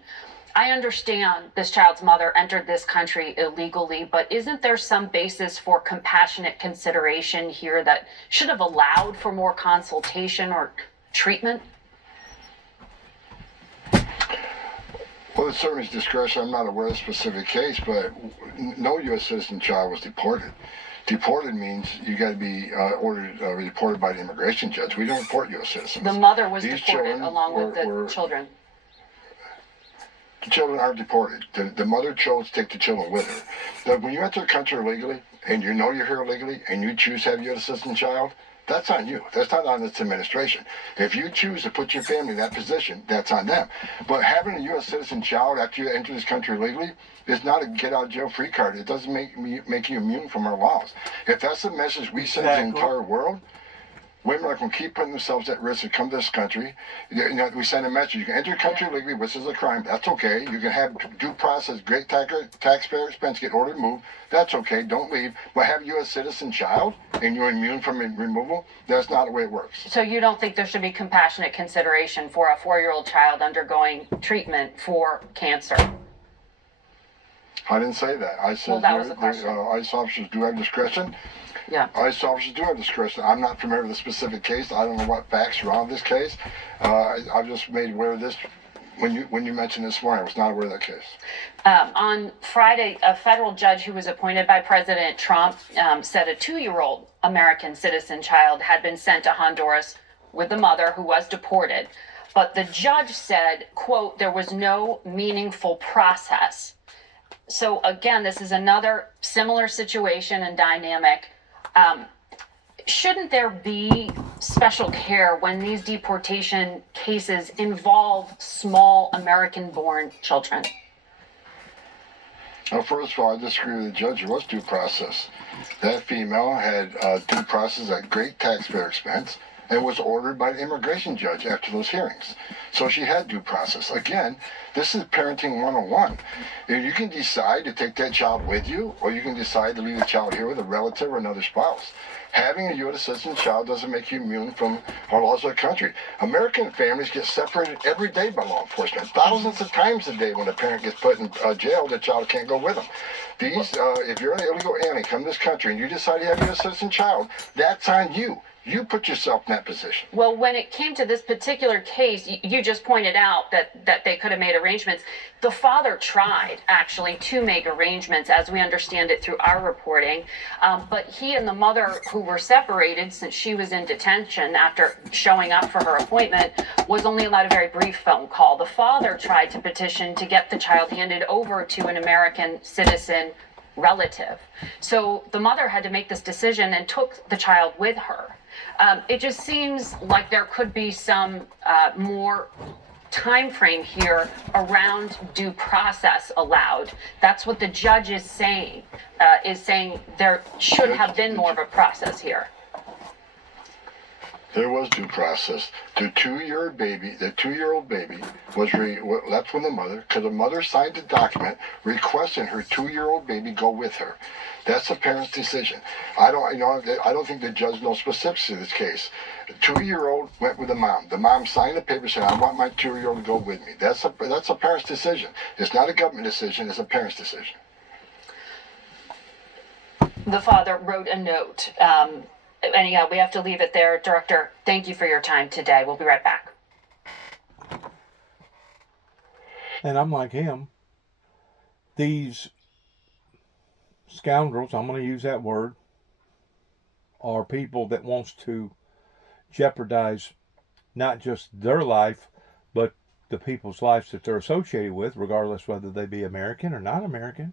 I understand this child's mother entered this country illegally, but isn't there some basis for compassionate consideration here that should have allowed for more consultation or treatment? Well, it certainly is discretion. I'm not aware of a specific case, but no U.S. citizen child was deported. Deported means you got to be deported by the immigration judge. We don't deport U.S. citizens. The mother was deported along with the children. The children aren't deported. The mother chose to take the children with her. Now, when you enter the country illegally, and you know you're here illegally, and you choose to have a U.S. citizen child, that's on you. That's not on this administration. If you choose to put your family in that position, that's on them. But having a U.S. citizen child after you enter this country legally is not a get-out-of-jail-free card. It doesn't make you immune from our laws. If that's the message we send to the entire world, Women are going to keep putting themselves at risk to come to this country. We send a message. You can enter the country legally, which is a crime. That's okay. You can have due process, great taxpayer expense, get ordered moved. That's okay. Don't leave. But have a U.S. citizen child and you're immune from removal, that's not the way it works. So you don't think there should be compassionate consideration for a 4-year-old child undergoing treatment for cancer? I didn't say that. I said that was the question. ICE officers do have discretion. Yeah. ICE officers do have discretion. I'm not familiar with the specific case. I don't know what facts are on this case. I've just made aware of this when you mentioned this morning. I was not aware of that case. On Friday, a federal judge who was appointed by President Trump said a 2-year-old American citizen child had been sent to Honduras with the mother who was deported. But the judge said, quote, there was no meaningful process. So again, this is another similar situation and dynamic. Shouldn't there be special care when these deportation cases involve small American-born children? Well, first of all, I disagree with the judge. There was due process. That female had due process at great taxpayer expense and was ordered by the immigration judge after those hearings. So she had due process. Again, this is parenting 101. You can decide to take that child with you, or you can decide to leave the child here with a relative or another spouse. Having a U.S. citizen child doesn't make you immune from our laws of the country. American families get separated every day by law enforcement. Thousands of times a day when a parent gets put in jail, the child can't go with them. If you're an illegal alien, come to this country, and you decide to have a U.S. citizen child, that's on you. You put yourself in that position. Well, when it came to this particular case, you just pointed out that they could have made arrangements. The father tried, actually, to make arrangements, as we understand it through our reporting. But he and the mother, who were separated since she was in detention after showing up for her appointment, was only allowed a very brief phone call. The father tried to petition to get the child handed over to an American citizen relative. So the mother had to make this decision and took the child with her. It just seems like there could be some more time frame here around due process allowed. That's what the judge is saying there should have been more of a process here. There was due process. The 2-year-old baby was left with the mother because the mother signed a document requesting her 2-year-old baby go with her. That's the parent's decision. I don't think the judge knows specifics in this case. The 2-year-old went with the mom. The mom signed a paper saying, "I want my 2-year-old to go with me." That's a parent's decision. It's not a government decision. It's a parent's decision. The father wrote a note. Anyhow, we have to leave it there. Director, thank you for your time today. We'll be right back. And I'm like him. These scoundrels, I'm going to use that word, are people that wants to jeopardize not just their life, but the people's lives that they're associated with, regardless whether they be American or not American.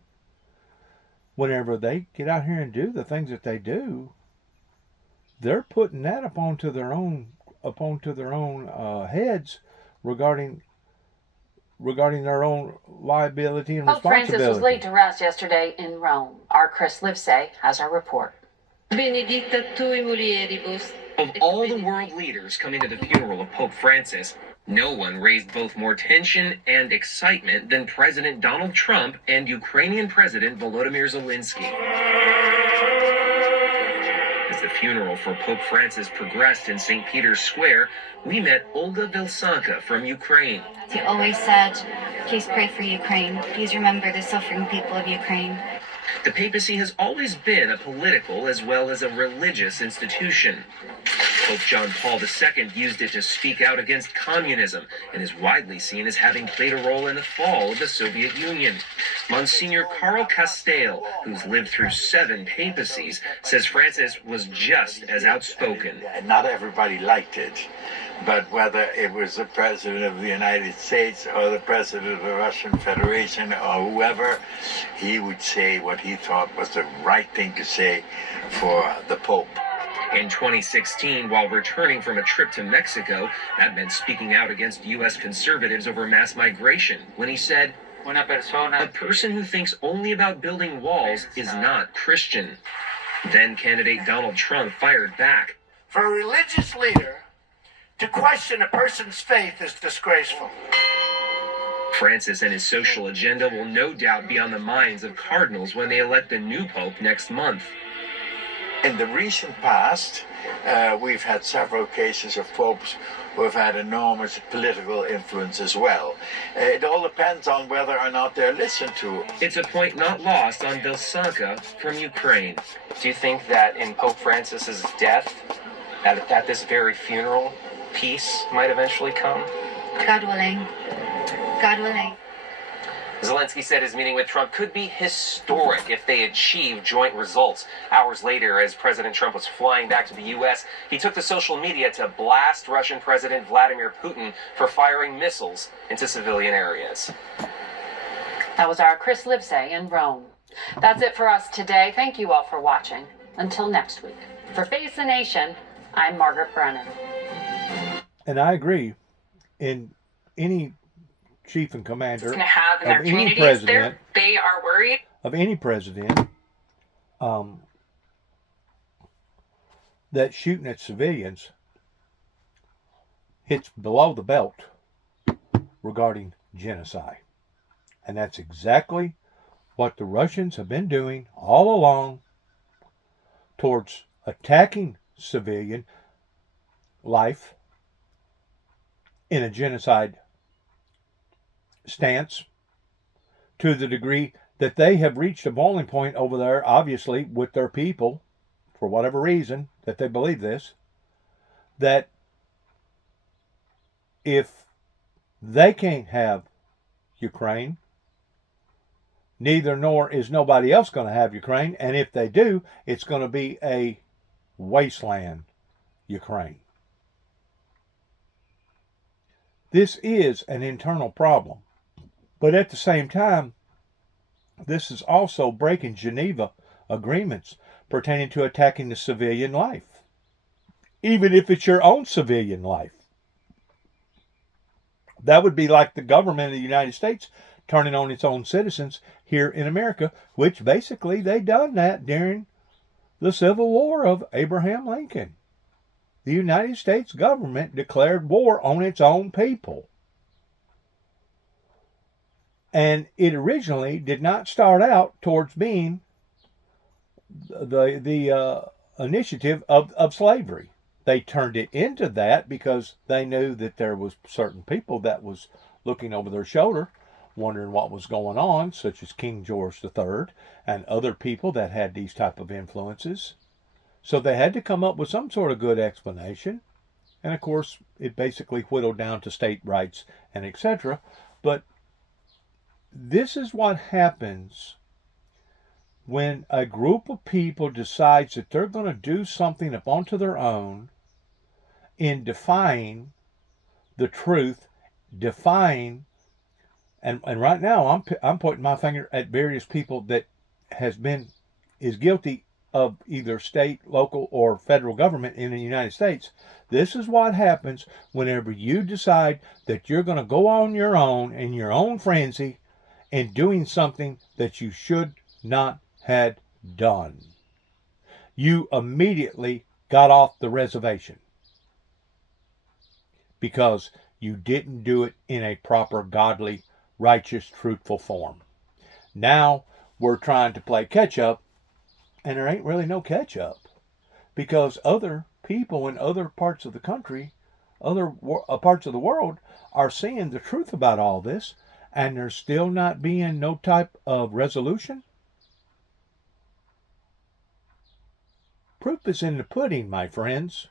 Whenever they get out here and do the things that they do, they're putting that up onto their own heads regarding their own liability and Pope responsibility. Francis was laid to rest yesterday in Rome. Our Chris Livesay has our report. Benedicta tui mulieribus. Of all the world leaders coming to the funeral of Pope Francis, no one raised both more tension and excitement than President Donald Trump and Ukrainian President Volodymyr Zelensky. As the funeral for Pope Francis progressed in St. Peter's Square, we met Olga Vilsanka from Ukraine. He always said, "Please pray for Ukraine. Please remember the suffering people of Ukraine." The papacy has always been a political as well as a religious institution. Pope John Paul II used it to speak out against communism and is widely seen as having played a role in the fall of the Soviet Union. Monsignor Karl Castell, who's lived through 7 papacies, says Francis was just as outspoken. Not everybody liked it, but whether it was the President of the United States or the President of the Russian Federation or whoever, he would say what he thought was the right thing to say for the Pope. In 2016, while returning from a trip to Mexico, that meant speaking out against U.S. conservatives over mass migration when he said, "A person who thinks only about building walls is not Christian." Then candidate Donald Trump fired back. For a religious leader to question a person's faith is disgraceful. Francis and his social agenda will no doubt be on the minds of cardinals when they elect a new pope next month. In the recent past, we've had several cases of popes who have had enormous political influence as well. It all depends on whether or not they're listened to. It's a point not lost on Vilsanka from Ukraine. Do you think that in Pope Francis's death, at this very funeral, peace might eventually come? God willing. God willing. Zelensky said his meeting with Trump could be historic if they achieve joint results. Hours later, as President Trump was flying back to the U.S., he took to social media to blast Russian President Vladimir Putin for firing missiles into civilian areas. That was our Chris Livesay in Rome. That's it for us today. Thank you all for watching. Until next week. For Face the Nation, I'm Margaret Brennan. And I agree. In any chief and commander going to have in of their any communities, president, they are worried. Of any president that shooting at civilians hits below the belt regarding genocide. And that's exactly what the Russians have been doing all along towards attacking civilian life in a genocide stance, to the degree that they have reached a boiling point over there, obviously, with their people, for whatever reason that they believe this, that if they can't have Ukraine, neither nor is nobody else going to have Ukraine, and if they do, it's going to be a wasteland Ukraine. This is an internal problem. But at the same time, this is also breaking Geneva agreements pertaining to attacking the civilian life, even if it's your own civilian life. That would be like the government of the United States turning on its own citizens here in America, which basically they done that during the Civil War of Abraham Lincoln. The United States government declared war on its own people. And it originally did not start out towards being the initiative of slavery. They turned it into that because they knew that there was certain people that was looking over their shoulder, wondering what was going on, such as King George III and other people that had these type of influences. So they had to come up with some sort of good explanation. And of course, it basically whittled down to state rights and etc. But this is what happens when a group of people decides that they're going to do something up onto their own in defying the truth, defying, and right now I'm pointing my finger at various people that is guilty of either state, local, or federal government in the United States. This is what happens whenever you decide that you're going to go on your own in your own frenzy and doing something that you should not have done. You immediately got off the reservation because you didn't do it in a proper, godly, righteous, truthful form. Now we're trying to play catch up, and there ain't really no catch up because other people in other parts of the country, other parts of the world are seeing the truth about all this, and there's still not being no type of resolution. Proof is in the pudding, my friends.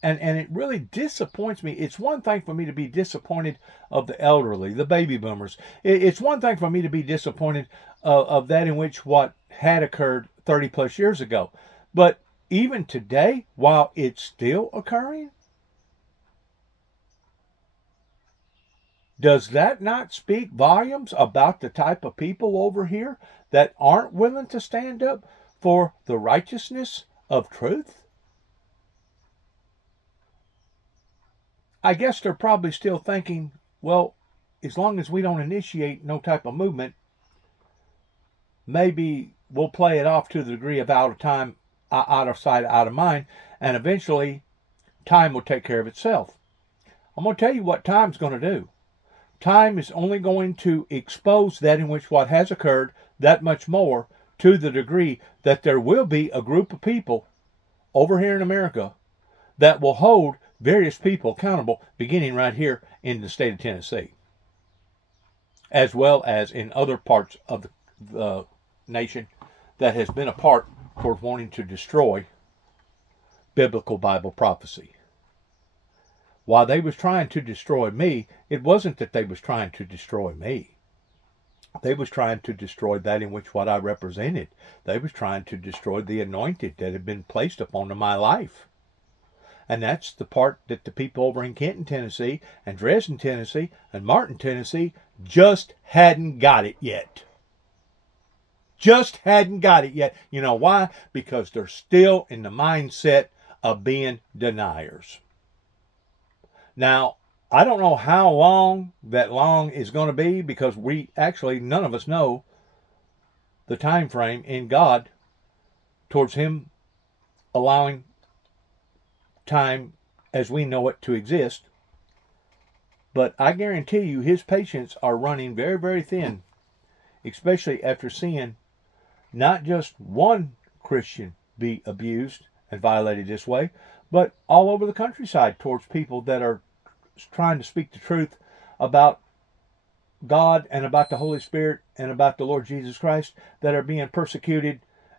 And it really disappoints me. It's one thing for me to be disappointed of the elderly, the baby boomers. It's one thing for me to be disappointed of that in which what had occurred 30 plus years ago. But even today, while it's still occurring, does that not speak volumes about the type of people over here that aren't willing to stand up for the righteousness of truth? I guess they're probably still thinking, well, as long as we don't initiate no type of movement, maybe we'll play it off to the degree of out of time, out of sight, out of mind, and eventually time will take care of itself. I'm going to tell you what time's going to do. Time is only going to expose that in which what has occurred that much more, to the degree that there will be a group of people over here in America that will hold various people accountable, beginning right here in the state of Tennessee, as well as in other parts of the nation that has been a part toward wanting to destroy biblical Bible prophecy. While they was trying to destroy me, it wasn't that they was trying to destroy me. They was trying to destroy that in which what I represented. They was trying to destroy the anointing that had been placed upon my life. And that's the part that the people over in Kenton, Tennessee, and Dresden, Tennessee, and Martin, Tennessee, just hadn't got it yet. Just hadn't got it yet. You know why? Because they're still in the mindset of being deniers. Now, I don't know how long that long is going to be, because none of us know the time frame in God towards Him allowing time as we know it to exist. But I guarantee you His patience are running very, very thin, especially after seeing not just one Christian be abused and violated this way, but all over the countryside towards people that are trying to speak the truth about God and about the Holy Spirit and about the Lord Jesus Christ, that are being persecuted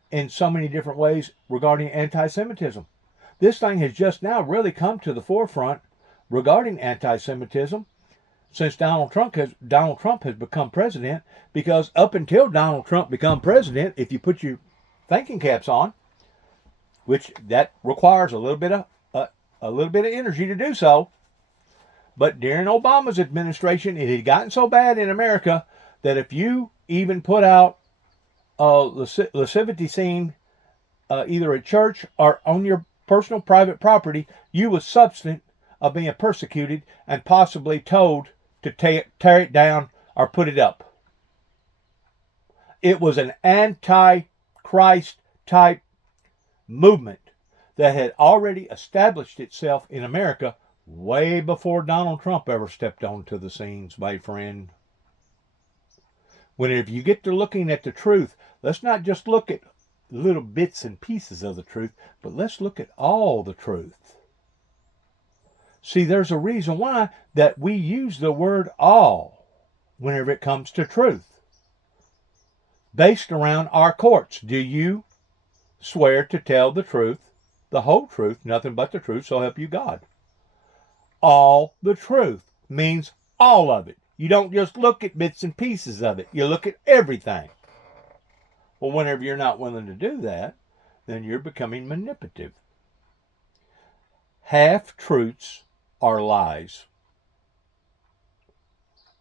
in so many different ways regarding anti-Semitism. This thing has just now really come to the forefront regarding anti-Semitism since Donald Trump has become president, because up until Donald Trump become president, if you put your thinking caps on, which that requires a little bit of energy to do so, but during Obama's administration, it had gotten so bad in America that if you even put out a lascivity scene either at church or on your personal private property, you was subject of being persecuted and possibly told to tear it down or put it up. It was an anti-Christ type movement that had already established itself in America way before Donald Trump ever stepped onto the scenes, my friend. Whenever you get to looking at the truth, let's not just look at little bits and pieces of the truth, but let's look at all the truth. See, there's a reason why that we use the word all whenever it comes to truth, based around our courts. Do you swear to tell the truth, the whole truth, nothing but the truth, so help you God? All the truth means all of it. You don't just look at bits and pieces of it. You look at everything. Well, whenever you're not willing to do that, then you're becoming manipulative. Half-truths are lies.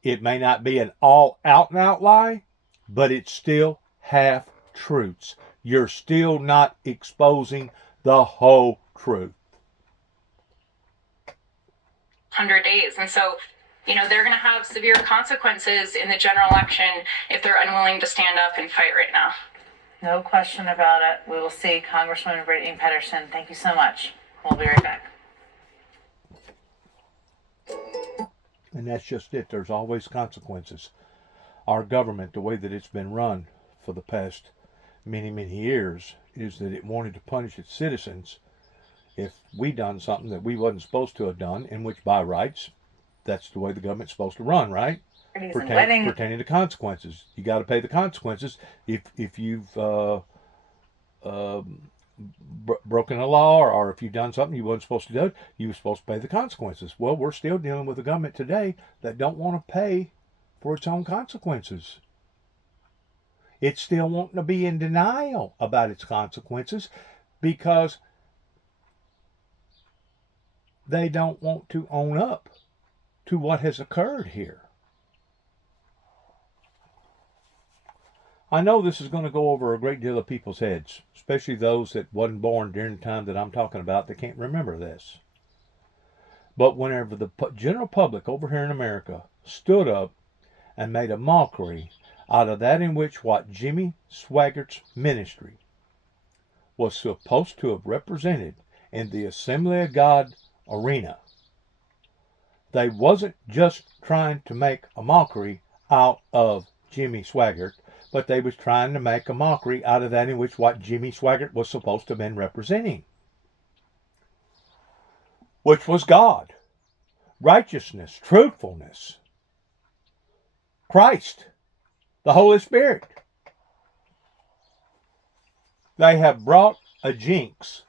It may not be an all-out-and-out lie, but it's still half-truths. You're still not exposing the whole truth. 100 days. And so, they're going to have severe consequences in the general election if they're unwilling to stand up and fight right now. No question about it. We will see. Congresswoman Brittany Pedersen, thank you so much. We'll be right back. And that's just it. There's always consequences. Our government, the way that it's been run for the past many, many years, is that it wanted to punish its citizens if we done something that we wasn't supposed to have done, in which by rights, that's the way the government's supposed to run, right? Pertaining to consequences. You got to pay the consequences if you've broken a law, or if you've done something you wasn't supposed to do, you were supposed to pay the consequences. Well, we're still dealing with a government today that don't want to pay for its own consequences. It's still wanting to be in denial about its consequences because they don't want to own up to what has occurred here. I know this is going to go over a great deal of people's heads, especially those that wasn't born during the time that I'm talking about that can't remember this. But whenever the general public over here in America stood up and made a mockery out of that in which what Jimmy Swaggart's ministry was supposed to have represented in the Assembly of God arena. They wasn't just trying to make a mockery out of Jimmy Swaggart, but they was trying to make a mockery out of that in which what Jimmy Swaggart was supposed to have been representing, which was God, righteousness, truthfulness, Christ, the Holy Spirit. They have brought a jinx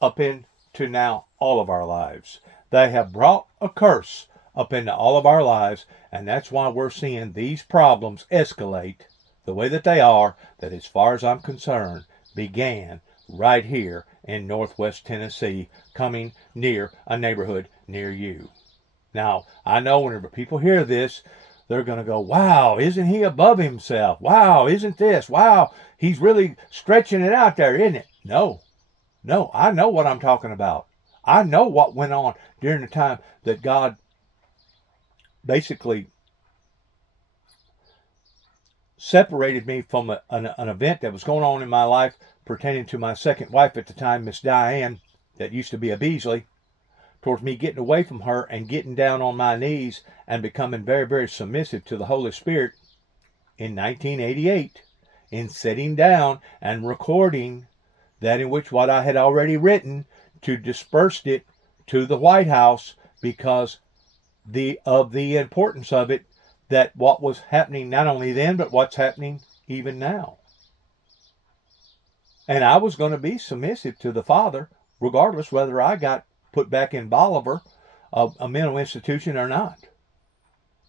up into now all of our lives. They have brought a curse up into all of our lives, and that's why we're seeing these problems escalate the way that they are, that as far as I'm concerned, began right here in Northwest Tennessee, coming near a neighborhood near you. Now, I know whenever people hear this, they're going to go, wow, isn't he above himself? Wow, isn't this? Wow, he's really stretching it out there, isn't it? No, I know what I'm talking about. I know what went on during the time that God basically separated me from an event that was going on in my life pertaining to my second wife at the time, Miss Diane, that used to be a Beasley, towards me getting away from her and getting down on my knees and becoming very, very submissive to the Holy Spirit in 1988, in sitting down and recording that in which what I had already written, to disperse it to the White House because of the importance of it, that what was happening not only then, but what's happening even now. And I was going to be submissive to the Father, regardless whether I got put back in Bolivar, a mental institution, or not.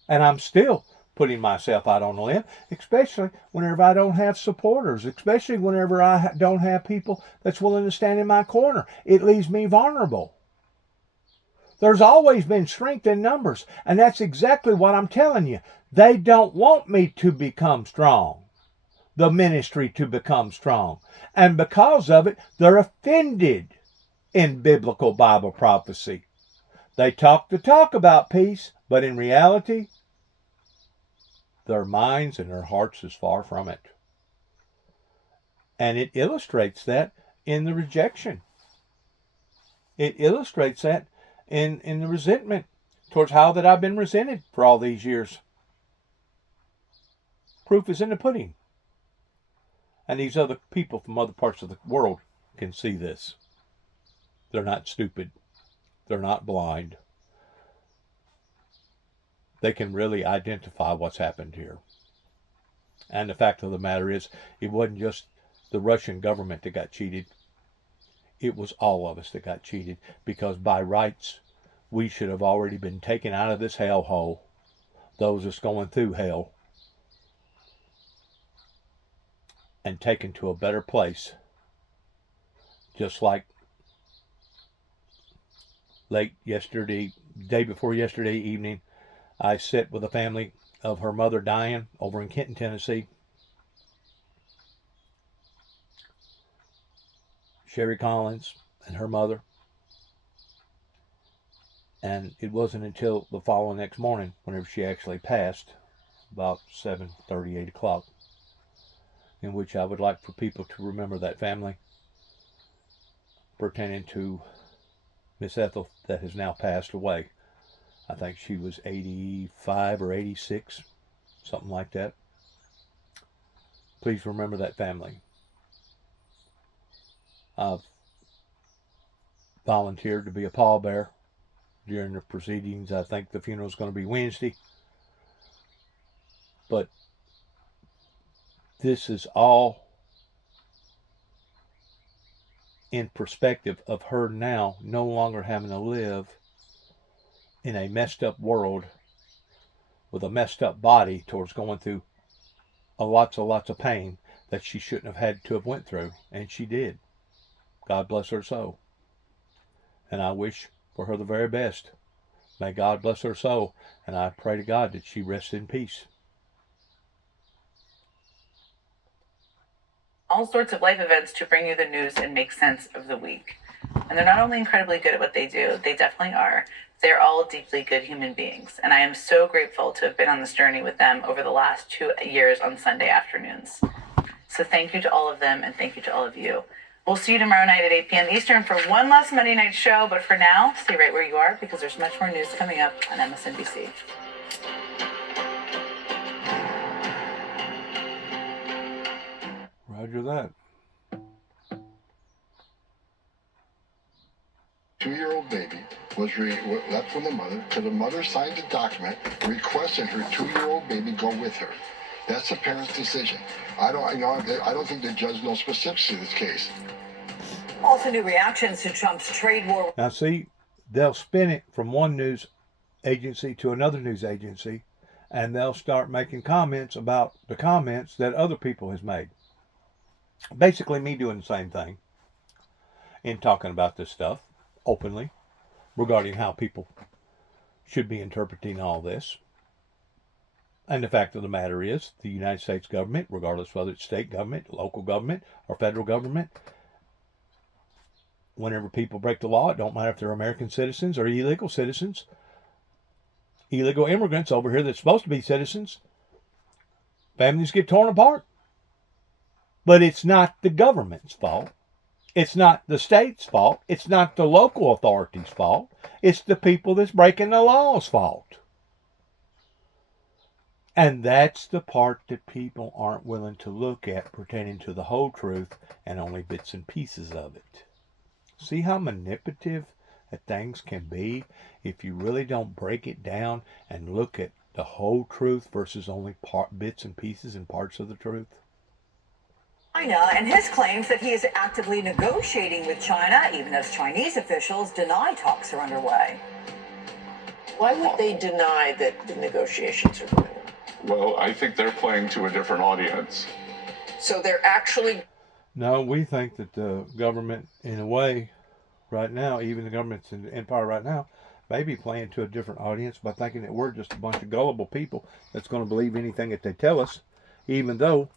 And I'm still putting myself out on a limb, especially whenever I don't have supporters, especially whenever I don't have people that's willing to stand in my corner. It leaves me vulnerable. There's always been strength in numbers, and that's exactly what I'm telling you. They don't want me to become strong, the ministry to become strong. And because of it, they're offended in biblical Bible prophecy. They talk the talk about peace, but in reality, their minds and their hearts is far from it. And it illustrates that in the rejection. It illustrates that in the resentment towards how that I've been resented for all these years. Proof is in the pudding. And these other people from other parts of the world can see this. They're not stupid. They're not blind. They can really identify what's happened here. And the fact of the matter is, it wasn't just the Russian government that got cheated. It was all of us that got cheated, because by rights, we should have already been taken out of this hellhole, those that's going through hell, and taken to a better place. Just like late yesterday, day before yesterday evening, I sat with a family of her mother dying over in Kenton, Tennessee. Sherry Collins and her mother. And it wasn't until the following next morning, whenever she actually passed, about 7:30, 8 o'clock, in which I would like for people to remember that family pertaining to Miss Ethel that has now passed away. I think she was 85 or 86, something like that. Please remember that family. I've volunteered to be a pallbearer during the proceedings. I think the funeral is going to be Wednesday. But this is all in perspective of her now no longer having to live in a messed up world with a messed up body towards going through lots of pain that she shouldn't have had to have went through. And she did. God bless her soul. And I wish for her the very best. May God bless her soul. And I pray to God that she rests in peace. All sorts of life events to bring you the news and make sense of the week. And they're not only incredibly good at what they do, they definitely are. They're all deeply good human beings. And I am so grateful to have been on this journey with them over the last 2 years on Sunday afternoons. So thank you to all of them, and thank you to all of you. We'll see you tomorrow night at 8 p.m. Eastern for one last Monday night show. But for now, stay right where you are because there's much more news coming up on MSNBC. Roger that. 2-year-old baby was left from the mother because the mother signed a document requesting her 2-year-old baby go with her. That's the parent's decision. I don't think the judge knows specifics in this case. Also, new reactions to Trump's trade war. Now, see, they'll spin it from one news agency to another news agency, and they'll start making comments about the comments that other people has made. Basically, me doing the same thing in talking about this stuff openly regarding how people should be interpreting all this. And the fact of the matter is, the United States government, regardless whether it's state government, local government, or federal government, whenever people break the law, it don't matter if they're American citizens or illegal citizens, illegal immigrants over here that's supposed to be citizens, families get torn apart. But it's not the government's fault. It's not the state's fault. It's not the local authorities' fault. It's the people that's breaking the law's fault. And that's the part that people aren't willing to look at pertaining to the whole truth and only bits and pieces of it. See how manipulative that things can be if you really don't break it down and look at the whole truth versus only bits and pieces and parts of the truth? China and his claims that he is actively negotiating with China, even as Chinese officials deny talks are underway. Why would they deny that the negotiations are going on? Well, I think they're playing to a different audience. So they're actually... No, we think that the government, in a way, right now, even the governments in the empire right now, may be playing to a different audience by thinking that we're just a bunch of gullible people that's going to believe anything that they tell us, even though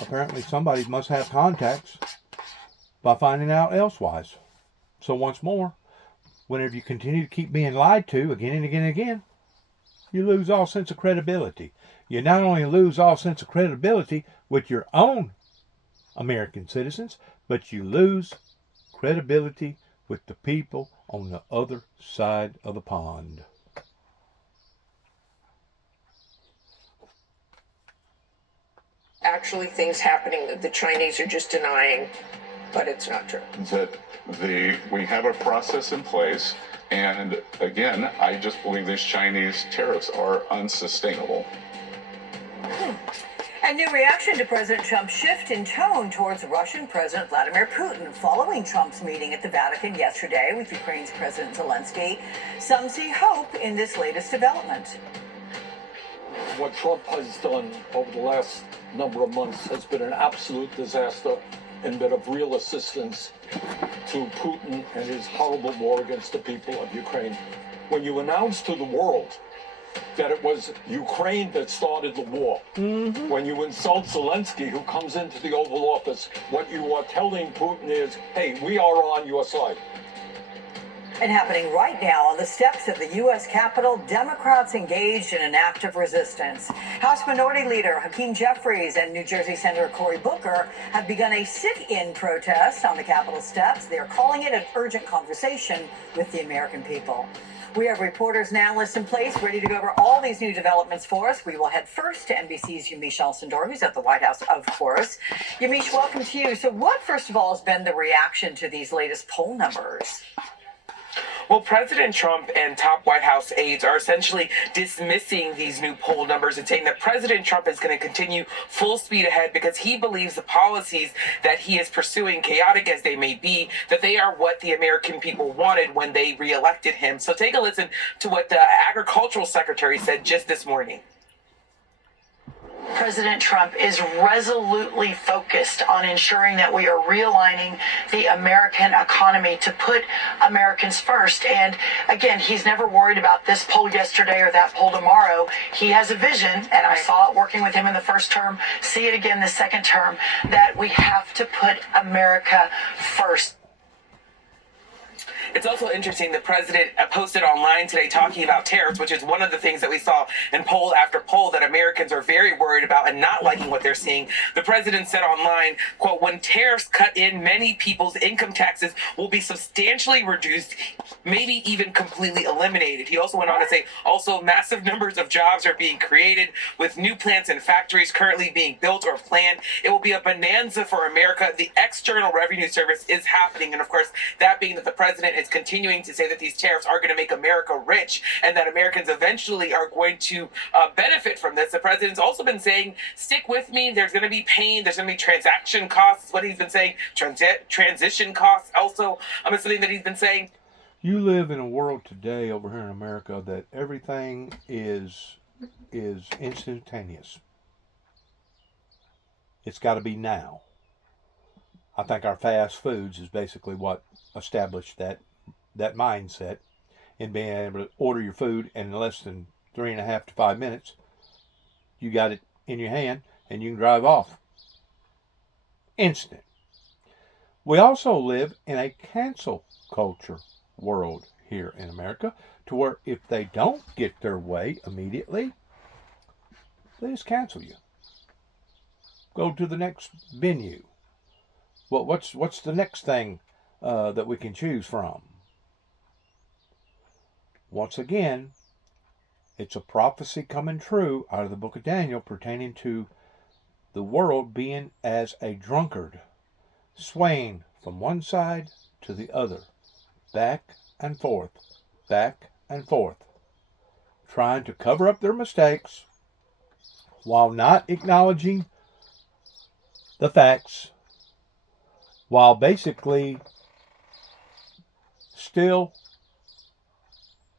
apparently somebody must have contacts by finding out elsewise. So once more, whenever you continue to keep being lied to again and again and again, you lose all sense of credibility. You not only lose all sense of credibility with your own American citizens, but you lose credibility with the people on the other side of the pond. Actually things happening that the Chinese are just denying, but it's not true. That we have a process in place, and again, I just believe these Chinese tariffs are unsustainable. A new reaction to President Trump's shift in tone towards Russian President Vladimir Putin following Trump's meeting at the Vatican yesterday with Ukraine's President Zelensky. Some see hope in this latest development. What Trump has done over the last number of months has been an absolute disaster and been of real assistance to Putin and his horrible war against the people of Ukraine. When you announce to the world that it was Ukraine that started the war, when you insult Zelensky, who comes into the Oval Office, what you are telling Putin is, hey, we are on your side. And happening right now on the steps of the U.S. Capitol, Democrats engaged in an act of resistance. House Minority Leader Hakeem Jeffries and New Jersey Senator Cory Booker have begun a sit-in protest on the Capitol steps. They are calling it an urgent conversation with the American people. We have reporters and analysts in place ready to go over all these new developments for us. We will head first to NBC's Yamiche Alcindor, who's at the White House, of course. Yamiche, welcome to you. So what, first of all, has been the reaction to these latest poll numbers? Well, President Trump and top White House aides are essentially dismissing these new poll numbers and saying that President Trump is going to continue full speed ahead because he believes the policies that he is pursuing, chaotic as they may be, that they are what the American people wanted when they reelected him. So take a listen to what the Agricultural Secretary said just this morning. President Trump is resolutely focused on ensuring that we are realigning the American economy to put Americans first. And again, he's never worried about this poll yesterday or that poll tomorrow. He has a vision, and I saw it working with him in the first term, see it again the second term, that we have to put America first. It's also interesting, the president posted online today talking about tariffs, which is one of the things that we saw in poll after poll that Americans are very worried about and not liking what they're seeing. The president said online, quote, when tariffs cut in, many people's income taxes will be substantially reduced, maybe even completely eliminated. He also went on to say, also massive numbers of jobs are being created with new plants and factories currently being built or planned. It will be a bonanza for America. The External Revenue Service is happening. And of course, that being that the president is continuing to say that these tariffs are going to make America rich and that Americans eventually are going to benefit from this. The president's also been saying, stick with me. There's going to be pain. There's going to be transaction costs. What he's been saying, transition costs also is something that he's been saying. You live in a world today over here in America that everything is instantaneous. It's got to be now. I think our fast foods is basically what established that mindset in being able to order your food in less than 3.5 to 5 minutes. You got it in your hand and you can drive off. Instant. We also live in a cancel culture world here in America to where if they don't get their way immediately, they just cancel you. Go to the next venue. What's the next thing that we can choose from? Once again, it's a prophecy coming true out of the book of Daniel pertaining to the world being as a drunkard, swaying from one side to the other, back and forth, trying to cover up their mistakes while not acknowledging the facts, while basically still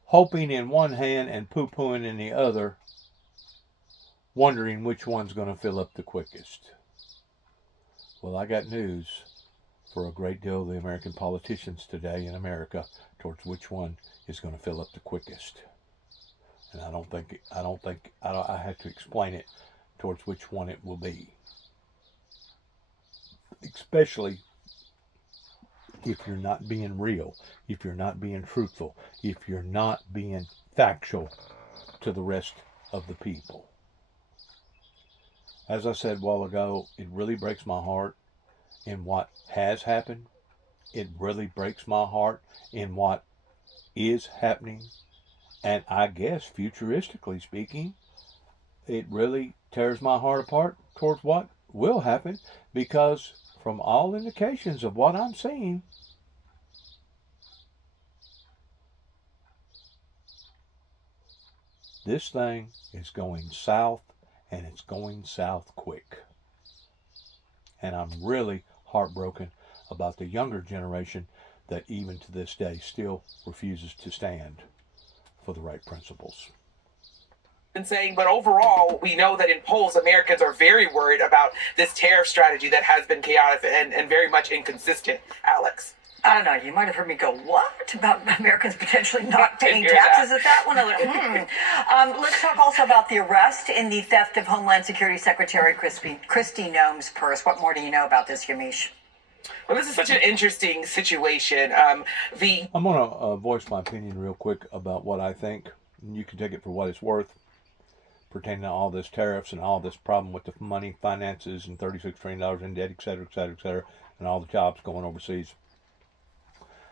hoping in one hand and poo-pooing in the other, wondering which one's going to fill up the quickest. Well, I got news for a great deal of the American politicians today in America towards which one is going to fill up the quickest. And I have to explain it towards which one it will be. Especially if you're not being real, if you're not being truthful, if you're not being factual to the rest of the people. As I said a while ago, it really breaks my heart in what has happened. It really breaks my heart in what is happening. And I guess, futuristically speaking, it really tears my heart apart towards what will happen, because from all indications of what I'm seeing, this thing is going south, and it's going south quick. And I'm really heartbroken about the younger generation that even to this day still refuses to stand for the right principles. Been saying, but overall, we know that in polls, Americans are very worried about this tariff strategy that has been chaotic and very much inconsistent. Alex? I don't know. You might have heard me go, what? About Americans potentially not paying taxes at that one? I was like, Let's talk also about the arrest in the theft of Homeland Security Secretary Kristi Noem's purse. What more do you know about this, Yamiche? Well, this is such an interesting situation. I'm going to voice my opinion real quick about what I think. You can take it for what it's worth, pertaining to all this tariffs and all this problem with the money, finances, and $36 trillion in debt, et cetera, and all the jobs going overseas.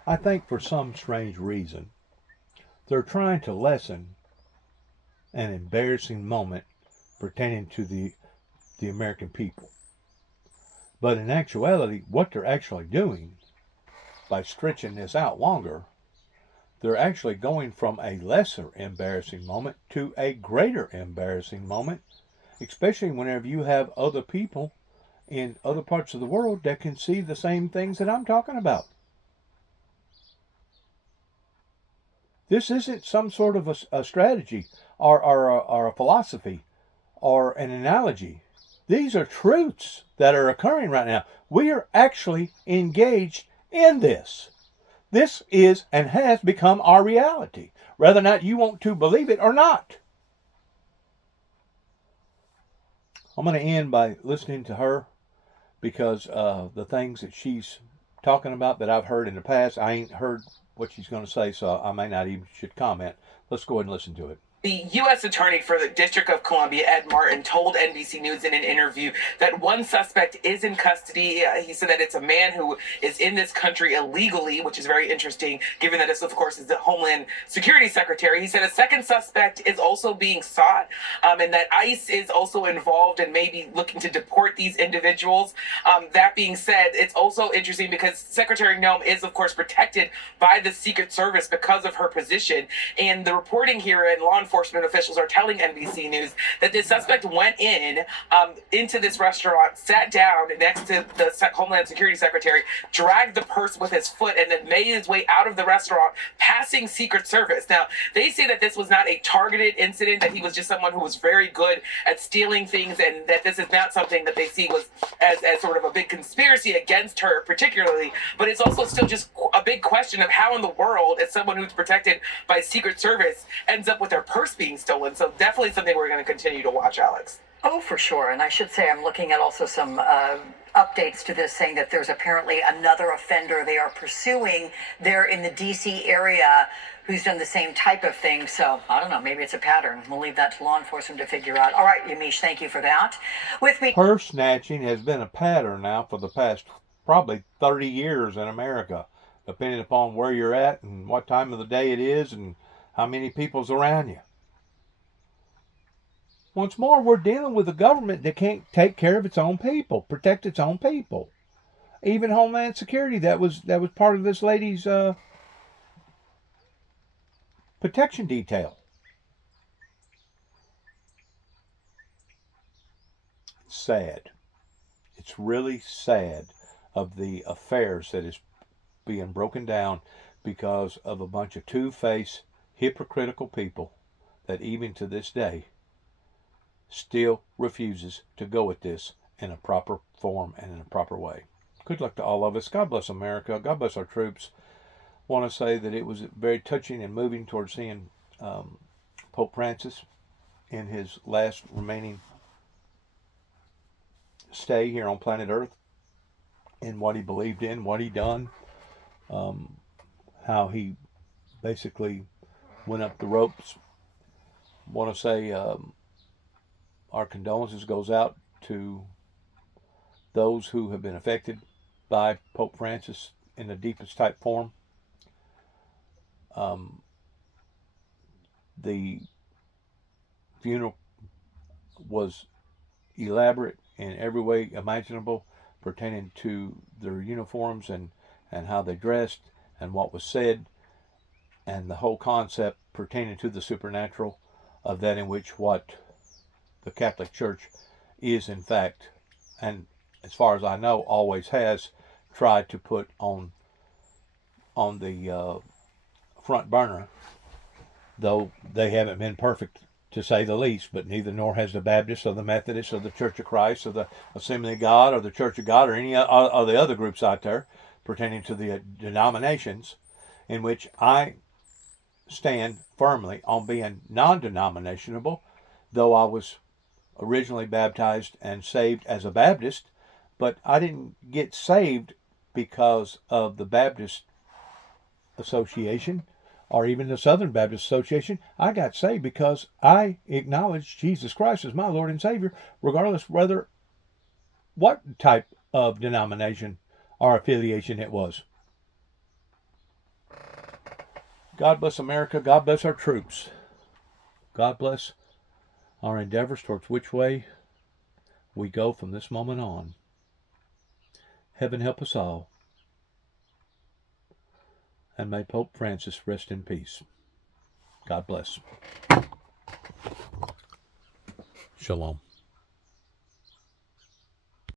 I think for some strange reason, they're trying to lessen an embarrassing moment pertaining to the American people. But in actuality, what they're actually doing by stretching this out longer, they're actually going from a lesser embarrassing moment to a greater embarrassing moment, especially whenever you have other people in other parts of the world that can see the same things that I'm talking about. This isn't some sort of a strategy or a philosophy or an analogy. These are truths that are occurring right now. We are actually engaged in this. This is and has become our reality, whether or not you want to believe it or not. I'm going to end by listening to her because the things that she's talking about that I've heard in the past, I ain't heard what she's going to say, so I may not even should comment. Let's go ahead and listen to it. The U.S. Attorney for the District of Columbia, Ed Martin, told NBC News in an interview that one suspect is in custody. He said that it's a man who is in this country illegally, which is very interesting, given that this, of course, is the Homeland Security Secretary. He said a second suspect is also being sought, and that ICE is also involved and maybe looking to deport these individuals. That being said, it's also interesting because Secretary Noem is, of course, protected by the Secret Service because of her position. And the reporting here and law enforcement officials are telling NBC News that this suspect went into this restaurant, sat down next to the Homeland Security Secretary, dragged the purse with his foot, and then made his way out of the restaurant, passing Secret Service. Now, they say that this was not a targeted incident, that he was just someone who was very good at stealing things, and that this is not something that they see was as sort of a big conspiracy against her particularly. But it's also still just a big question of how in the world, as someone who's protected by Secret Service, ends up with their purse being stolen. So definitely something we're going to continue to watch, Alex. Oh, for sure. And I should say I'm looking at also some updates to this saying that there's apparently another offender they are pursuing there in the D.C. area who's done the same type of thing. So I don't know, maybe it's a pattern. We'll leave that to law enforcement to figure out. All right, Yamiche, thank you for that. With me. Purse snatching has been a pattern now for the past probably 30 years in America, depending upon where you're at and what time of the day it is and how many people's around you. Once more, we're dealing with a government that can't take care of its own people, protect its own people. Even Homeland Security, that was part of this lady's protection detail. It's sad. It's really sad of the affairs that is being broken down because of a bunch of two-faced, hypocritical people that even to this day still refuses to go at this in a proper form and in a proper way. Good luck to all of us. God bless America. God bless our troops. I want to say that it was very touching and moving towards seeing Pope Francis in his last remaining stay here on planet Earth, in what he believed in, what he done, how he basically went up the ropes. I want to say our condolences goes out to those who have been affected by Pope Francis in the deepest type form. The funeral was elaborate in every way imaginable, pertaining to their uniforms and how they dressed and what was said, and the whole concept pertaining to the supernatural of that in which what the Catholic Church is in fact, and as far as I know, always has tried to put on the front burner, though they haven't been perfect to say the least, but neither nor has the Baptists or the Methodists or the Church of Christ or the Assembly of God or the Church of God or any of the other groups out there pertaining to the denominations, in which I stand firmly on being non-denominational, though I was originally baptized and saved as a Baptist, but I didn't get saved because of the Baptist Association or even the Southern Baptist Association. I got saved because I acknowledged Jesus Christ as my Lord and Savior, regardless whether what type of denomination or affiliation it was. God bless America. God bless our troops. God bless our endeavors towards which way we go from this moment on. Heaven help us all. And may Pope Francis rest in peace. God bless. Shalom.